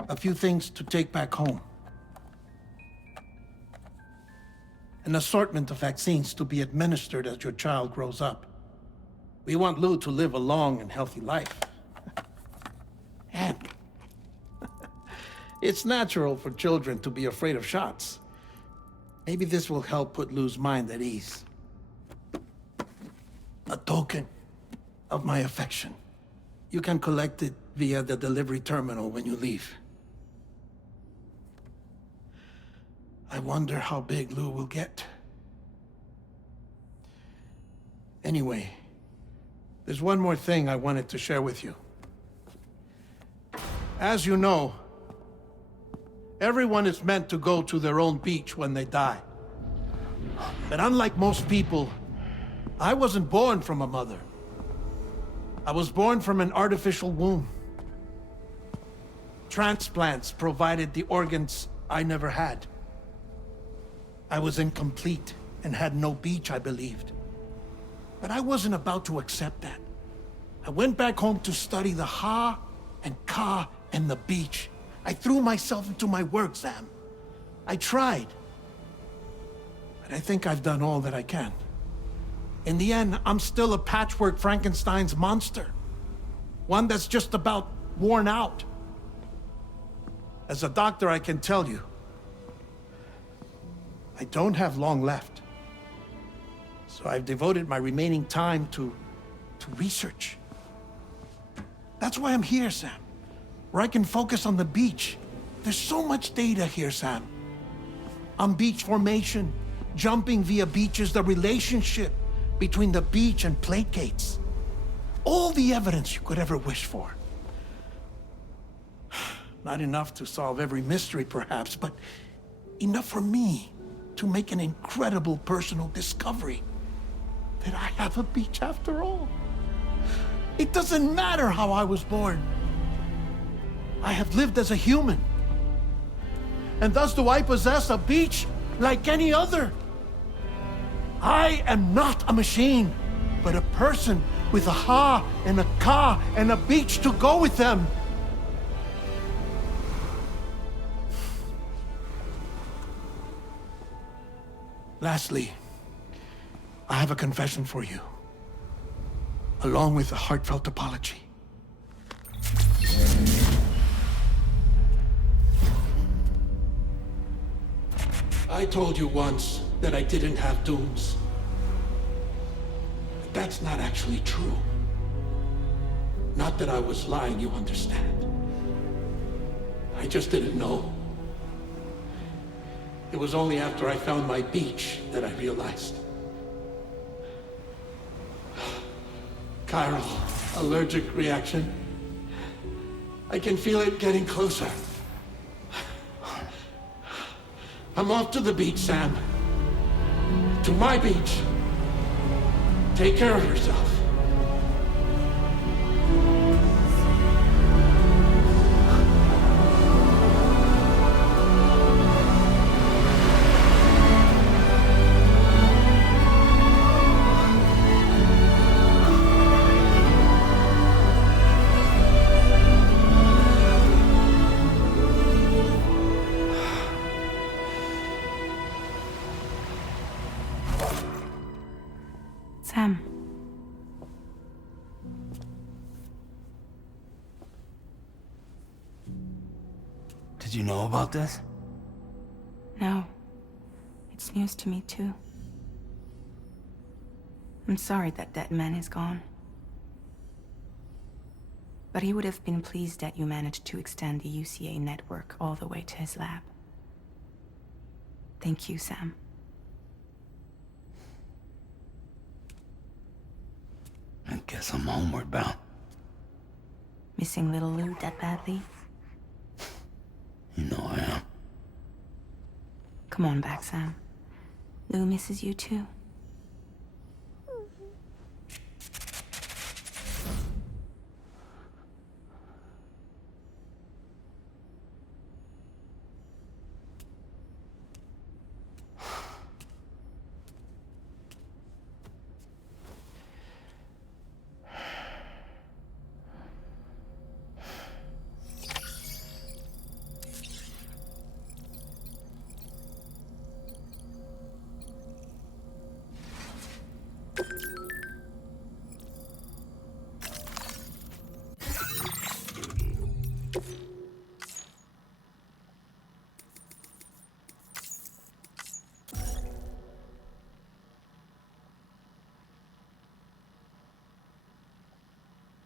A few things to take back home. An assortment of vaccines to be administered as your child grows up. We want Lou to live a long and healthy life. And it's natural for children to be afraid of shots. Maybe this will help put Lou's mind at ease. A token of my affection. You can collect it via the delivery terminal when you leave. I wonder how big Lou will get. Anyway, there's one more thing I wanted to share with you. As you know, everyone is meant to go to their own beach when they die. But unlike most people, I wasn't born from a mother. I was born from an artificial womb. Transplants provided the organs I never had. I was incomplete and had no beach, I believed. But I wasn't about to accept that. I went back home to study the Ha and Ka and the beach. I threw myself into my work, Sam. I tried. But I think I've done all that I can. In the end, I'm still a patchwork Frankenstein's monster. One that's just about worn out. As a doctor, I can tell you, I don't have long left. So I've devoted my remaining time to research. That's why I'm here, Sam. Where I can focus on the beach. There's so much data here, Sam. On beach formation, jumping via beaches, the relationship between the beach and plate gates. All the evidence you could ever wish for. Not enough to solve every mystery, perhaps, but enough for me to make an incredible personal discovery. That I have a beach after all. It doesn't matter how I was born. I have lived as a human. And thus do I possess a beach like any other. I am not a machine, but a person with a Ha and a Ka and a beach to go with them. Lastly, I have a confession for you, along with a heartfelt apology. I told you once that I didn't have dooms. But that's not actually true. Not that I was lying, you understand. I just didn't know. It was only after I found my beach that I realized. Chiral allergic reaction. I can feel it getting closer. I'm off to the beach, Sam. To my beach. Take care of yourself. Sam. Did you know about this? No. It's news to me, too. I'm sorry that Deadman is gone. But he would have been pleased that you managed to extend the UCA network all the way to his lab. Thank you, Sam. I guess I'm homeward bound. Missing little Lou that badly? You know I am. Come on back, Sam. Lou misses you too.